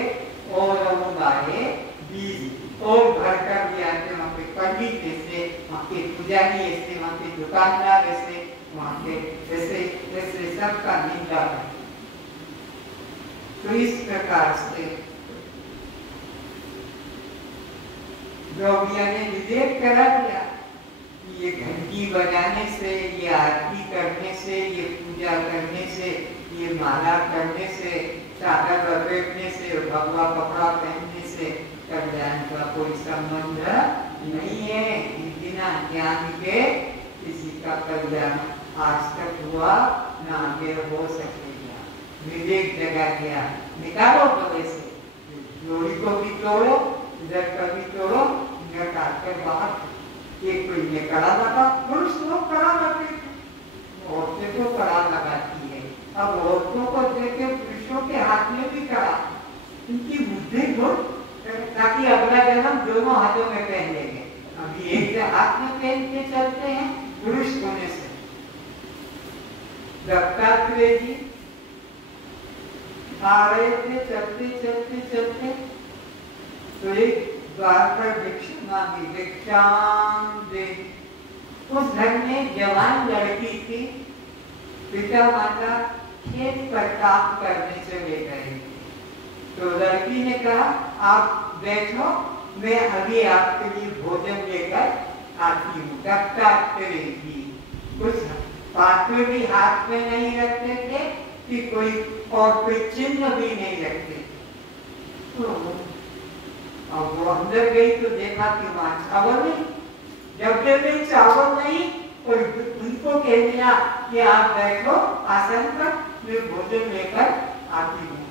और उगाए बीज और भर कर भी आते वहाँ पे पंडित जैसे, वहाँ के पुजारी ऐसे, वहाँ के दुकानदार ऐसे, वहाँ के ऐसे सबका निंदा है। तो इस प्रकार से द्रौपदी ने विवेक करा दिया कि ये घंटी बजाने से, ये आरती करने से, ये पूजा करने से, ये माला करने से, चादर लपेटने से, भगवा कपड़ा पहनने से कल्याण का कोई संबंध नहीं है। बिना ज्ञान के किसी का कल्याण आज तक हुआ न आगे हो सकेगा। विवेक जगा गया, निकालो गले से, जोड़ी को भी तोड़ो, इधर का भी तोड़ो, इधर काटकर बाहर। एक कोई ने कड़ा लगा, पुरुष लोग कड़ा लगाते, औरतें तो कड़ा लगाती है। अब औरतों को देखे पुरुषों के हाथ में भी कड़ा, इनकी बुद्धि को, ताकि अगला जन्म दोनों हाथों में पहन लेंगे। अभी एक हाथ में पहन के चलते हैं पुरुष होने से। दत्तात्रेय जी आ रहे थे, चलते तो एक द्वार पर भिक्षा मांगी, भिक्षाम दे। उस घर में जवान लड़की थी, पिता माता खेत पर काम करने चले गए। तो लड़की ने कहा आप बैठो, मैं अभी आपके लिए भोजन लेकर आती हूँ। दत्तात्रेय जी कुछ पात्र भी हाथ में नहीं रखते थे कि कोई और कोई चिन्ह भी नहीं रखते। तो अब वो अंदर गई तो देखा कि वहां चावल नहीं, जब में चावल नहीं, और उनको कह दिया कि आप बैठो आसन पर, मैं भोजन लेकर आती हूँ।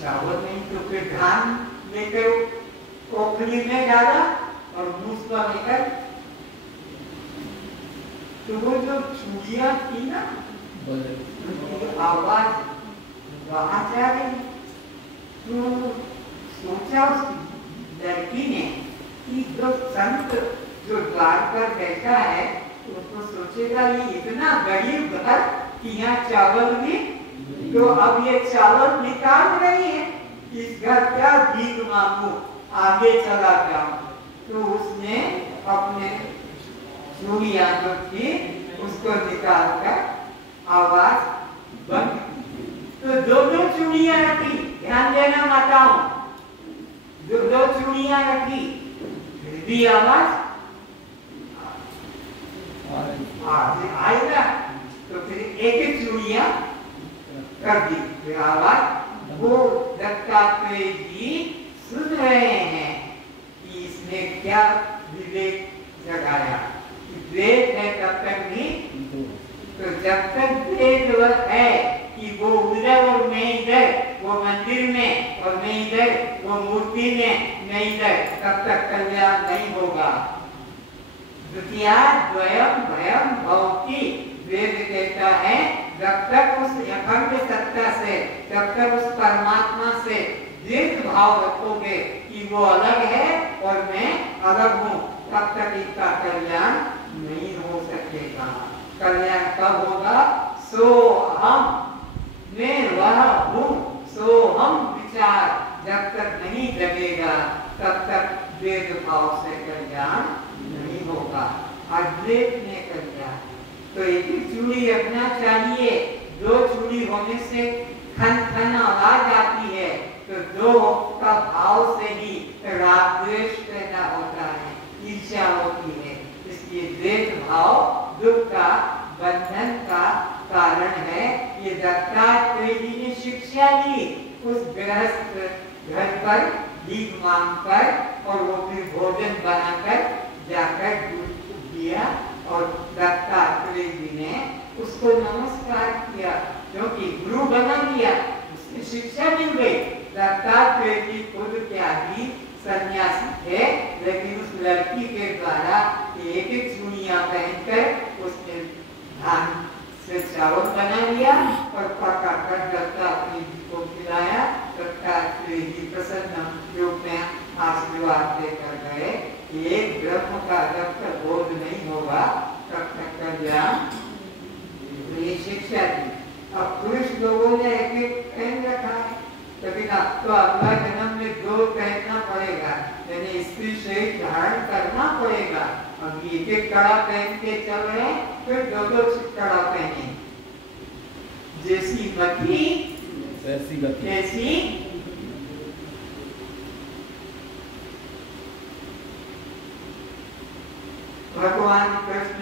चावल नहीं तो फिर धान लेकर पोखरी में डाला और मूसला लेकर, तो वो जो चूड़ियां थी ना, आवाज वहां जा रही। तो सोचा उस लड़की ने कि जो संत जो द्वार पर बैठा है उसको सोचेगा ये इतना गरीब घर कि यहाँ चावल भी, तो अब ये चावल निकाल रही है, इस घर क्या भीख मांगू, आगे चला जाऊं। तो उसने अपने चूड़ियां जो थी उसको निकाल कर आवाज बंद। तो दो चूड़ियां रखी, ध्यान देना माताओं, दो चूड़ियां रखी, फिर भी आवाज आएगा। तो फिर एक चूड़ियां कर दी, फिर आवाज। वो दत्तात्रेय जी सुन रहे हैं कि इसने क्या विवेक जगाया। द्वेष है तब तक भी, तो जब तक द्वेष है कि वो उधर और मैं इधर, वो मंदिर में और मैं इधर, वो मूर्ति में मैं इधर, तब तक कल्याण नहीं होगा। द्वितीया द्वयम भयम भवति, वेद कहता है जब तक उस अखंड सत्ता से, जब तक उस परमात्मा से द्वेष भाव रखोगे कि वो अलग है और मैं अलग हूँ, तब तक इसका कल्याण नहीं हो सकेगा। कल्याण कब होगा? सो हम, मैं वह हूँ, सो हम विचार जब तक नहीं जगेगा तब तक द्वेष भाव से कल्याण नहीं होगा। अद्वैत में कल्याण। तो एक ही चूड़ी रखना चाहिए, दो चूड़ी होने से खन खन आवाज आती है, तो दो का भाव से ही राग द्वेष पैदा होता है, ईर्ष्या होती है। इसलिए द्वेष भाव दुख का, बंधन का कारण है। ये दत्तात्रेय जी ने शिक्षा दी उस गृहस्थ घर पर भीख मांगकर और वो फिर भोजन बनाकर जाकर दूध को दिया और दत्तात्रेय जी ने उसको नमस्कार किया क्योंकि गुरु बना दिया, उसकी शिक्षा मिल गई। दत्तात्रेय जी खुद क्या ही सन्यासी थे, लेकिन उस लड़की के द्वारा एक एक चूड़ियां पहनकर उसने धान से चावल बना लिया और पका कर दत्तात्रेय जी को खिलाया। दत्तात्रेय जी प्रसन्न रूप में आशीर्वाद देकर गए, एक ब्रह्म का जब तक बोध नहीं होगा तब तक कल्याण। ये शिक्षा दी। अब पुरुष लोगों ने एक एक पहन रखा है, लेकिन अब तो अगला जन्म में दो पहनना पड़ेगा, यानी स्त्री शरीर धारण करना पड़ेगा। अब एक एक कड़ा पहन के चल रहे हैं, फिर दो दो कड़ा पहने। जैसी मति वैसी गति। ऐसी भगवान कृष्ण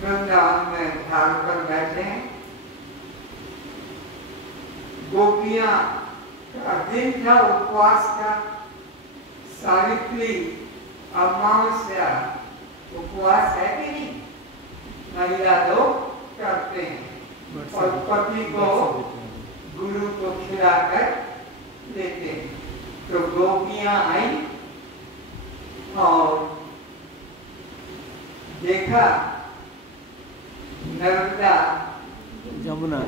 वृंदावन में ध्यान पर बैठे हैं। गोपियां का दिन था उपवास का, सावित्री अमावस्या उपवास है कि नहीं, महिला लोग करते हैं और पति को गुरु को खिलाकर देते हैं। तो गोपियां आई और देखा नर्मदा जमुना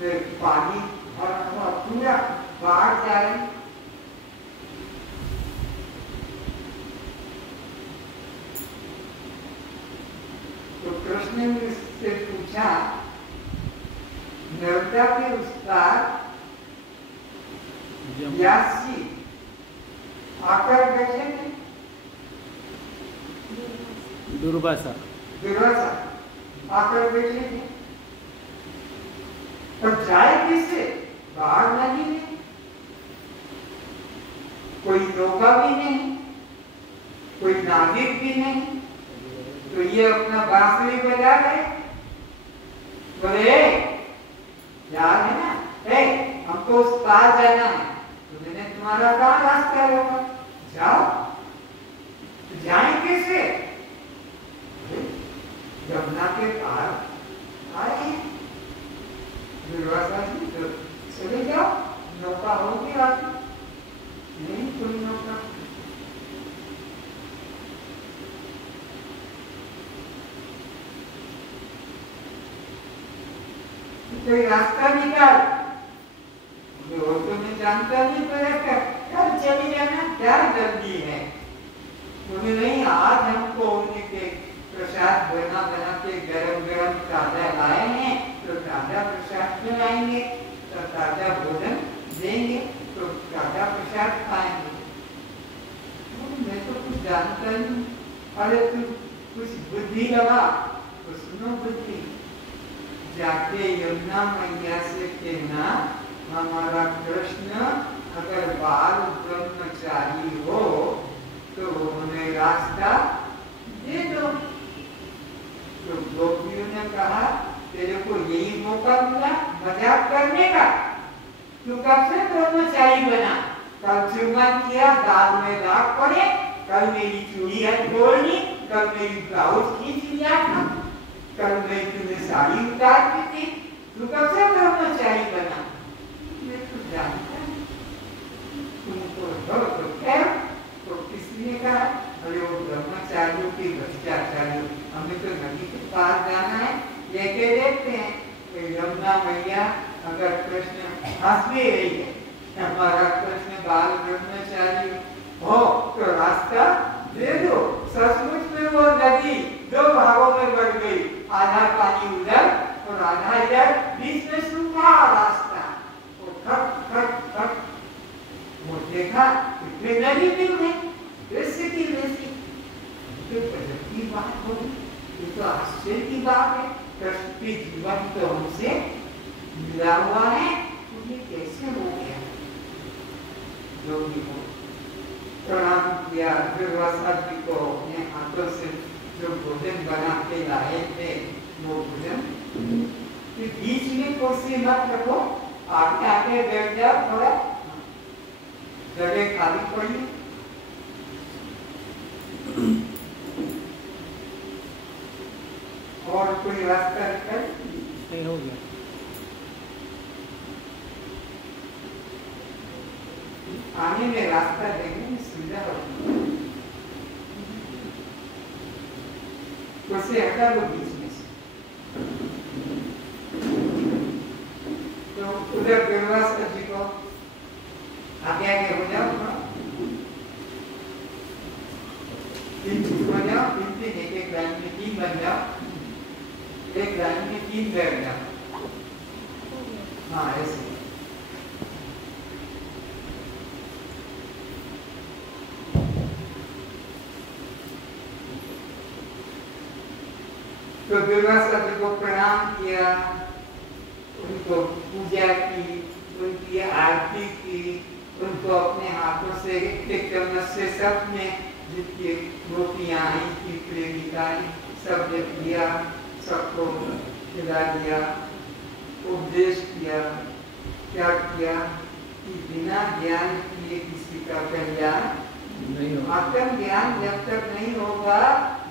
में पानी भरा हुआ पूरा बाढ़ जा रही। तो कृष्ण ने उससे पूछा, नर्मदा के उस पार व्यास जी आकर बैठे थे। दुर्वासा आकर बैठे थे, पर जाए किससे? बाहर नदी में कोई नौका भी नहीं, कोई नाविक भी नहीं, तो ये अपना बांसुरी बजा रहे। बोले यार है ना, हमको उस पार जाना है, तो मैंने तुम्हारा कहाँ रास्ता होगा, जाओ। तो जाए कैसे? यमुना के पार आए दुर्वासा जी, तो चले जाओ, नौका होगी आपकी। नहीं कोई नौका। कोई रास्ता निकाल, वो तो मैं जानता नहीं, पर कल चली जाना, क्या जल्दी है? बोले नहीं, आज हमको उनके प्रसाद बना बना के गरम गरम ताजा लाए हैं, तो ताजा प्रसाद खिलाएंगे, तो ताजा भोजन देंगे, तो ताजा प्रसाद खाएंगे। मैं तो कुछ जानता नहीं। अरे तू कुछ बुद्धि लगा, तो सुनो बुद्धि, जाके यमुना मैया से कहना, हमारा कृष्ण अगर बाल ब्रह्मचारी हो तो उन्हें रास्ता दे दो। तो गोपियों ने कहा, तेरे को यही मौका मिला मजाक करने का, तू कब से ब्रह्मचारी बना? कल चुम्मा किया, दाल में दाग पड़े, कल मेरी चूड़ियां तोड़नी, कल मेरी ब्लाउज खींच लिया था, कल मैं तुमने साड़ी उतार दी थी, तू कब से ब्रह्मचारी बना? मैं तो जानता हूं तुमको तो क्या? तो किसने कहा? अरे वो ब्रह्मचारियों की भ्रष्टाचारियों, हमें तो नदी के पार जाना है, ये कह देते हैं कि यमुना मैया अगर कृष्ण हंस भी रही है, हमारा कृष्ण बाल ब्रह्मचारी हो तो रास्ता दे दो। सचमुच में वो नदी दो भागों में बढ़ गई, आधा पानी उधर और आधा इधर, बीच में सूखा रास्ता। वो खट खट खट, वो देखा इतने नदी मिल गई, वैसे की वैसी। तो गजब की बात होगी, ये तो आश्चर्य की बात है। कृष्ण की जीवन तो हमसे मिला हुआ है, तो ये कैसे हो गया? योगी को प्रणाम किया, दुर्वासा जी को अपने हाथों से जो भोजन बना के लाए थे, वो भोजन कि बीच में कुर्सी मत रखो, आगे आगे बैठ जाओ, थोड़ा जगह खाली पड़ी। और कोई रास्ता निकल नहीं हो गया। आने में रास्ता देखने में सुविधा होगी। कुर्सी हटा लो बीच में से, तो उधर दुर्वासा जी को आगे आगे हो जाओ, तीन हो जाओ, तीन एक एक लाइन में तीन बन जाओ, एक लाइन में तीन बैठ जाओ। हाँ ऐसे तो दुर्वासा जी को प्रणाम किया, उनको पूजा की, उनकी आरती की, उनको अपने हाथों से एक चम्मच से सब में जितनी रोटियां आई थी प्रेमिकाएं सब ने दिया, सबको खिला दिया, उपदेश किया। क्या किया कि बिना ज्ञान किए किसी का कल्याण नहीं होगा। आत्म ज्ञान जब तक नहीं होगा,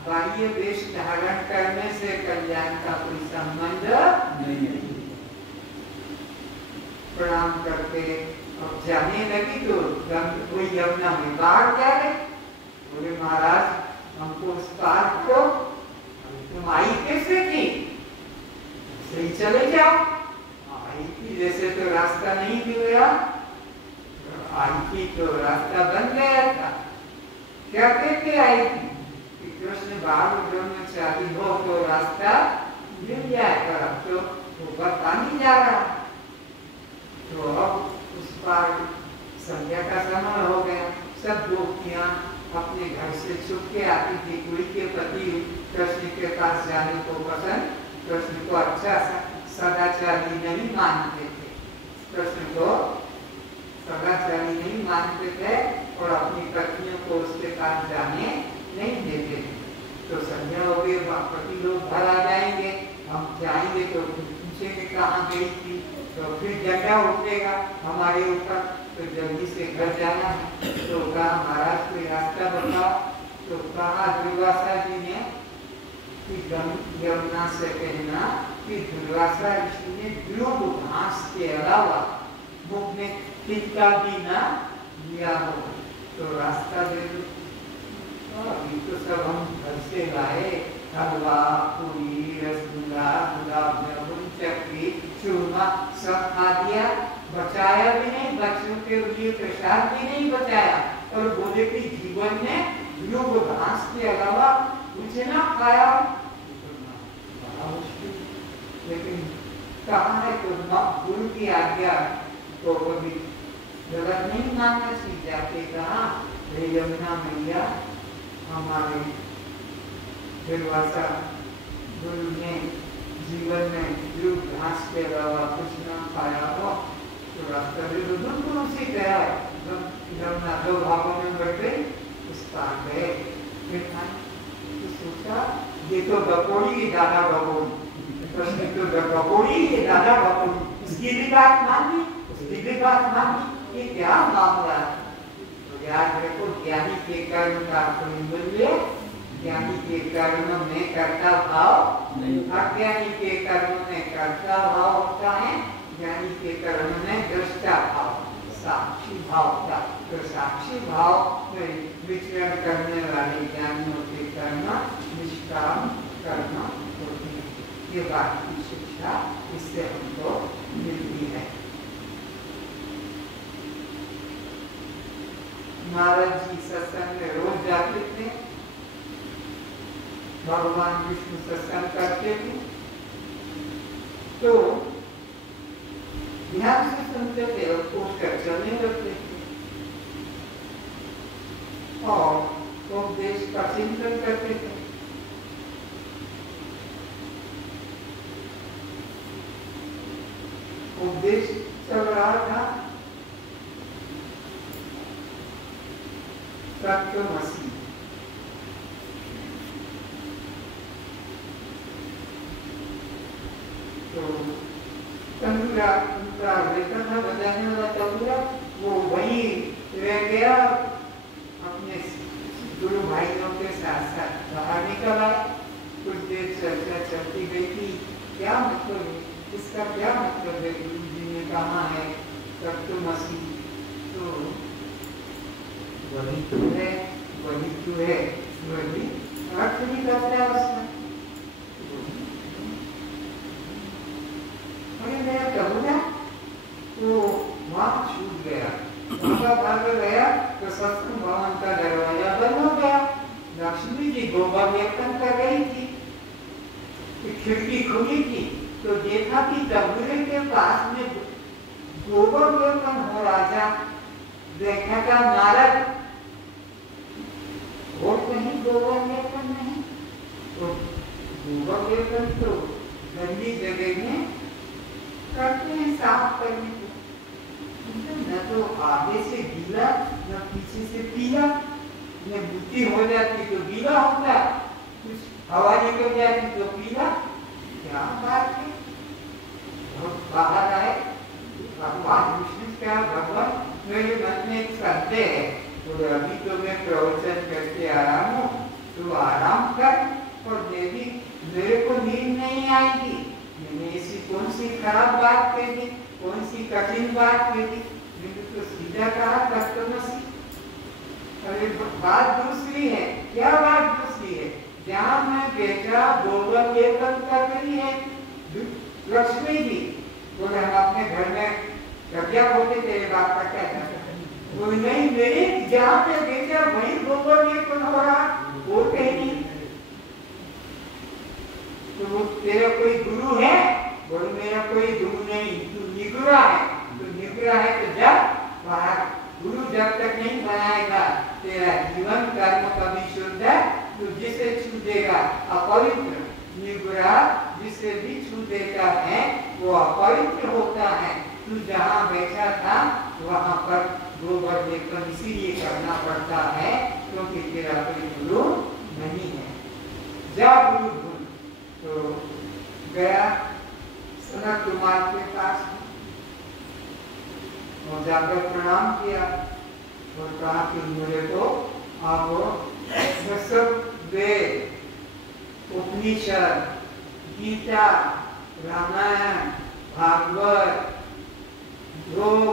बाह्य वेश धारण करने से कल्याण का कोई संबंध नहीं है। प्रणाम करके अब जाने लगी तो कोई यमुना में बाढ़ जा रहे, बोले महाराज हमको उस पार को, तुम आई कैसे थी, सही चले जाओ। आई थी जैसे तो रास्ता नहीं मिला, आई थी तो रास्ता बन गया था। क्या कहते आई थी कि कृष्ण बाल ब्रह्मचारी हो तो रास्ता मिल जाएगा, अब तो ऊपर पानी जा रहा। तो अब उस पार संध्या का समय हो गया, सब गोपियां अपने घर से छुप के आती थी। कोई के पति कृष्ण के पास जाने को पसंद, कृष्ण को अच्छा सदाचारी नहीं मानते थे, कृष्ण को सदाचारी नहीं मानते थे और अपनी पत्नियों को उसके पास जाने नहीं देते थे। तो संध्या हो गई, पति लोग घर आ जाएंगे, हम जाएंगे तो पूछेंगे कहाँ गई थी, तो फिर झंडा उठेगा हमारे ऊपर, तो जल्दी से घर जाना है। तो कहा महाराज कोई रास्ता बताओ, तो कहा दुर्वासा जी ने कि यमुना से कहना कि दुर्वासा ऋषि ने ध्रुव घास के अलावा मुख में टिक्का भी ना लिया हो तो रास्ता दे दो। अभी तो सब हम घर से लाए, हलवा, पूरी, रसगुल्ला, गुलाब जामुन, चक्की, चूरमा सब खा दिया, बचाया भी नहीं, बच्चों के लिए प्रसाद भी नहीं बचाया, और बोले कि जीवन में योग घास के अलावा कुछ ना खाया। लेकिन कहाँ है तो गुरु की आज्ञा को कभी गलत नहीं मानना चाहिए। जाके कहा हे यमुना मैया, हमारे दुर्वासा गुरु ने जीवन में जो घास के अलावा कुछ ना खाया हो तो रास्ता भी बिल्कुल उसी तरह यमुना दो भागों में बढ़ गई, उस पार गए। फिर तो सोचा ये तो गपोड़ी ये दादा गपोड़ी, प्रश्न तो गपोड़ी ये दादा गपोड़ी, उसकी भी बात मानी, उसकी भी बात मानी, ये क्या मामला है। तो याद रखो ज्ञानी के कर्म का कोई मूल्य, ज्ञानी के कर्म में कर्ता भाव नहीं, अज्ञानी के कर्म में कर्ता भाव होता है, ज्ञानी के कर्म में दृष्टा भाव, साक्षी भाव का। तो साक्षी भाव में विचरण करने वाले ज्ञानियों के कर्म निष्काम कर्म होते हैं। ये बात की शिक्षा इससे हमको मिलती है। नारद जी सत्संग में रोज जाते थे, भगवान विष्णु सत्संग करते थे, तो ध्यान से सुनते थे और उठकर चलने लगते थे और उपदेश का चिंतन करते थे। उपदेश चल रहा था तत्वमसि, तो तंदूरा उनका वेतन था बजाने वाला तंदूरा, वो वही रह गया, अपने गुरु भाइयों के साथ साथ बाहर निकला। कुछ देर चर्चा चलती गई थी, क्या मतलब है इसका, क्या मतलब है, गुरु जी ने कहा है तत्वमसि, तो वही तो है, वही तो है, वही अर्थ भी करता है उसमें। अरे मेरा तबूरा तो वहाँ छूट गया, उनका भाग गया तो सत्संग भवन का दरवाजा बंद हो गया। लक्ष्मी जी गोबर लेपन कर रही थी, खिड़की खुली थी, तो देखा कि तबूरे के पास में गोबर लेपन हो रहा था। देखा था नारद, और कहीं गोबर लेपन नहीं, तो गोबर लेपन तो गंदी जगह में करते हैं साफ करने को, न तो आगे से गीला न पीछे से पीला, न बुद्धि हो जाती तो गीला होता, कुछ हवा निकल जाती तो पीला, क्या बात है। और बाहर आए भगवान विष्णु क्या, भगवान मेरे मन में एक संदेह है, तो अभी तो मैं प्रवचन करके आया हूँ, तो आराम कर, और देवी मेरे को नींद नहीं आएगी, मैंने ऐसी कौन सी खराब बात कह दी, कौन सी कठिन बात कह दी, मैंने तो सीधा कहा तत्वमसि। अरे बात दूसरी है, क्या बात दूसरी है, जहाँ मैं बेटा गोबर लेपन कर रही है लक्ष्मी जी, बोले हम अपने घर में क्या बोलते तेरे बाप का क्या था, वो नहीं मेरे जहाँ पे बेटा वही गोबर लेपन हो रहा, वो कहीं तो वो तेरा कोई गुरु है, बोले मेरा कोई गुरु नहीं, तू निगुरा है, तो निगुरा है तो जब वहाँ गुरु जब तक नहीं बनाएगा तेरा जीवन कर्म कभी शुद्ध है, तो जिसे छू देगा अपवित्र, निगुरा जिसे भी छू देता है वो अपवित्र होता है। तू जहाँ बैठा था वहाँ पर गोबर लेपन इसीलिए करना पड़ता है क्योंकि तेरा कोई गुरु नहीं है, जा गुरु गुरु। तो गया सनत कुमार के पास और जाकर प्रणाम किया और कहा कि मेरे को आप सब वेद, उपनिषद, गीता, रामायण, भागवत, योग,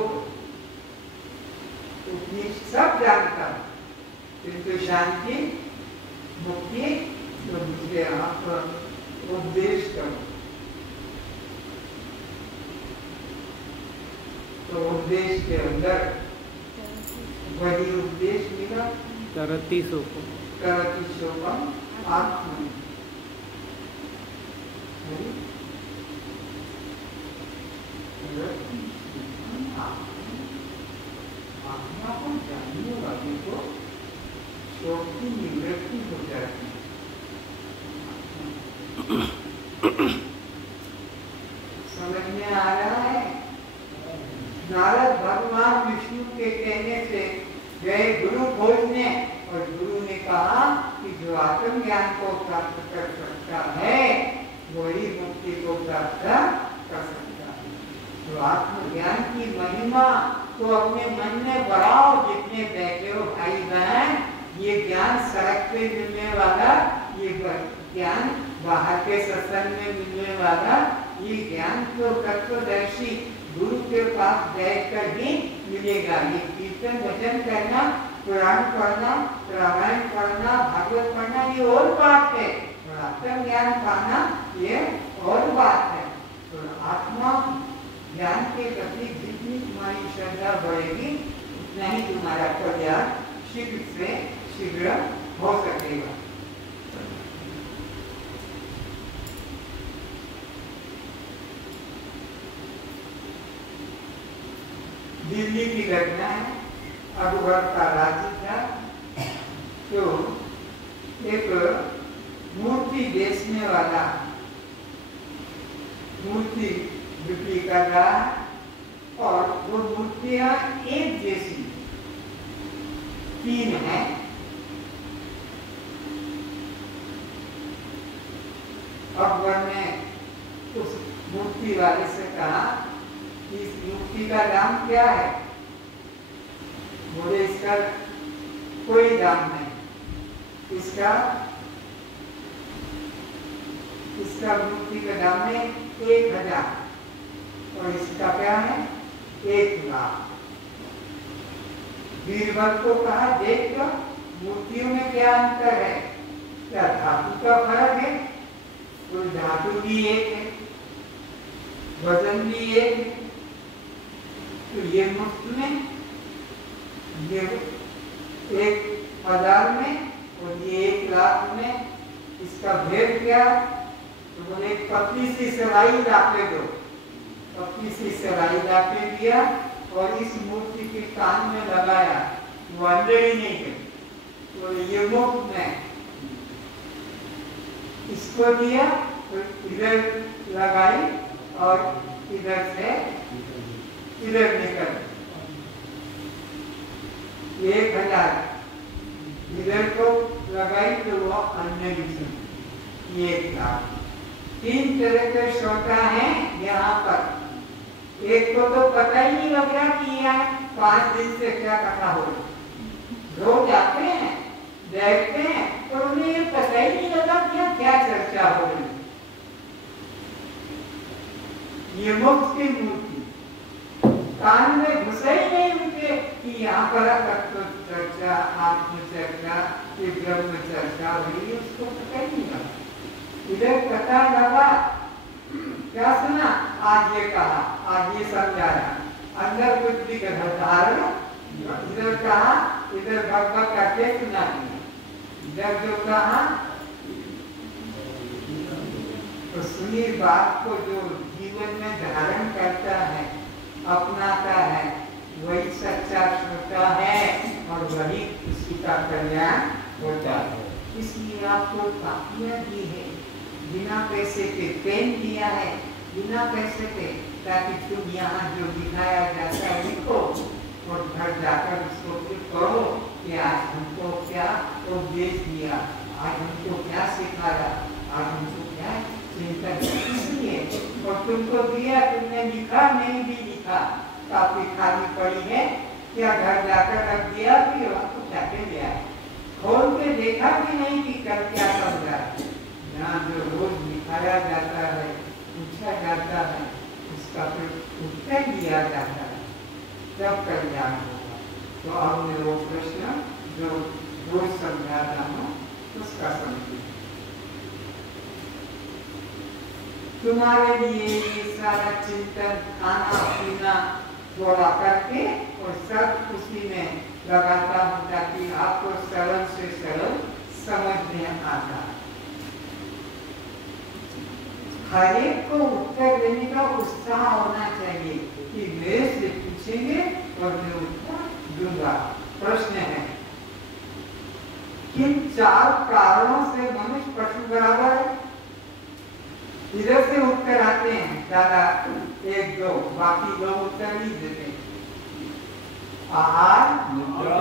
उपनिषद सब जानता हूँ, किंतु शांति मुक्ति तो मुझे आप उपदेश करो। तो उपदेश के अंदर वही उपदेश मिला, तरति सोपम, तरति सोपम आत्मा। आत्मा को जानने वाले को शोक की निवृत्ति हो जाती है। समझ में आ रहा है? नारद भगवान विष्णु के कहने से गए गुरु खोजने और गुरु ने कहा कि जो आत्म ज्ञान को प्राप्त कर सकता है वही मुक्ति को प्राप्त कर सकता है। तो आत्मज्ञान की महिमा तो अपने मन में बढ़ाओ, जितने बैठे हो भाई बहन, ये ज्ञान सड़क पे मिलने वाला, ये ज्ञान बाहर के सत्संग में मिलने वाला, ये ज्ञान तो तत्वदर्शी गुरु के पास बैठकर ही मिलेगा। ये कीर्तन भजन करना, पुराण पढ़ना, रामायण पढ़ना, भागवत पढ़ना ये और बात है, और आत्म ज्ञान पाना ये और बात है। तो आत्मा ज्ञान के प्रति जितनी तुम्हारी श्रद्धा बढ़ेगी उतना ही तुम्हारा कल्याण शीघ्र से शीघ्र हो सकेगा। दिल्ली की घटना है, अकबर का राज्य था, तो एक मूर्ति बेचने वाला मूर्ति बिक्री कर रहा है और वो मूर्तियां एक जैसी 3 हैं। अकबर ने उस मूर्ति वाले से कहा कि इस मूर्ति का दाम क्या है? बोले इसका कोई दाम नहीं, इसका मूर्ति का दाम है 1000 और इसका क्या है 1 लाख। बीरबल को कहा देख लो मूर्तियों में क्या अंतर है, क्या धातु का फर्क है? तो धातु भी एक है, वजन भी एक है, तो ये मुफ्त में, ये 1000 में और ये 1 लाख में, इसका भेद क्या? तो बोले पतली सी सलाई लाके दो, पतली सी सलाई लाके दिया और इस मूर्ति के कान में लगाया, वो अंदर ही नहीं गई, तो ये मुफ्त में। इसको दिया तो इधर लगाई और इधर से इधर निकल 1000, इधर को लगाई तो वो अन्य विषय 1 लाख। 3 तरह के श्रोता हैं यहाँ पर। एक को तो पता ही नहीं लग रहा कि यहाँ 5 दिन से क्या कथा हो रही, रोज आते हैं देखते हैं तो उन्हें ये पता ही नहीं लगा कि क्या चर्चा हो रही। ये मुफ्त की मूर्ति कान में घुसे ही नहीं उनके कि यहाँ पर तत्व चर्चा, आत्मचर्चा, ब्रह्म चर्चा हुई, उसको पता ही नहीं लगा। इधर कथा लगा, क्या सुना? आज ये कहा, आज ये समझाया, अंदर कुछ भी धारणा, इधर कहा, इधर भगवत का क्या सुना, इधर जो कहा तो सुनी बात को जो जीवन में धारण करता है, अपनाता है, वही सच्चा श्रोता है और वही किसी का कल्याण होता है। इसलिए आपको काफियां दी है, बिना पैसे के पेन दिया है, बिना पैसे के, ताकि तुम यहाँ जो दिखाया जाता है लिखो और घर जाकर उसको फिर पढ़ो कि आज हमको क्या उपदेश दिया, आज हमको क्या सिखाया, आज हमको क्या चिंतन। इसलिए और तुमको दिया, तुमने लिखा नहीं भी लिखा, काफी खाली पड़ी है, क्या घर जाकर रख दिया भी आपको जाके लिया है, खोल के देखा भी नहीं कि कर क्या समझा। यहाँ जो रोज दिखाया जाता है, पूछा जाता है, उसका फिर उत्तर दिया जाता है, तब कल्याण होगा। तो अब मैं वो प्रश्न जो रोज समझाता हूँ उसका समझिए। तुम्हारे लिए ये सारा चिंतन, खाना पीना थोड़ा करके और सब उसी में लगाता हूँ ताकि आपको सरल से सरल समझ में आता है। हर एक को उत्तर देने का उत्साह होना चाहिए कि मेरे से पूछेंगे और मैं उत्तर दूंगा। प्रश्न है, किन 4 कारणों से मनुष्य पशु बराबर है? इधर से उत्तर आते हैं ज्यादा, 1-2, बाकी 2 उत्तर नहीं देते। आहार, निद्रा,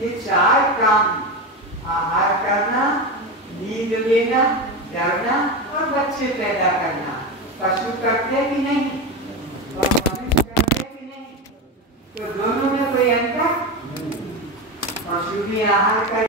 ये 4 काम, आहार करना, नींद लेना, डरना और बच्चे पैदा करना, पशु करते भी नहीं और मनुष्य करते भी नहीं। तो दोनों में कोई अंतर? पशु भी आहार कर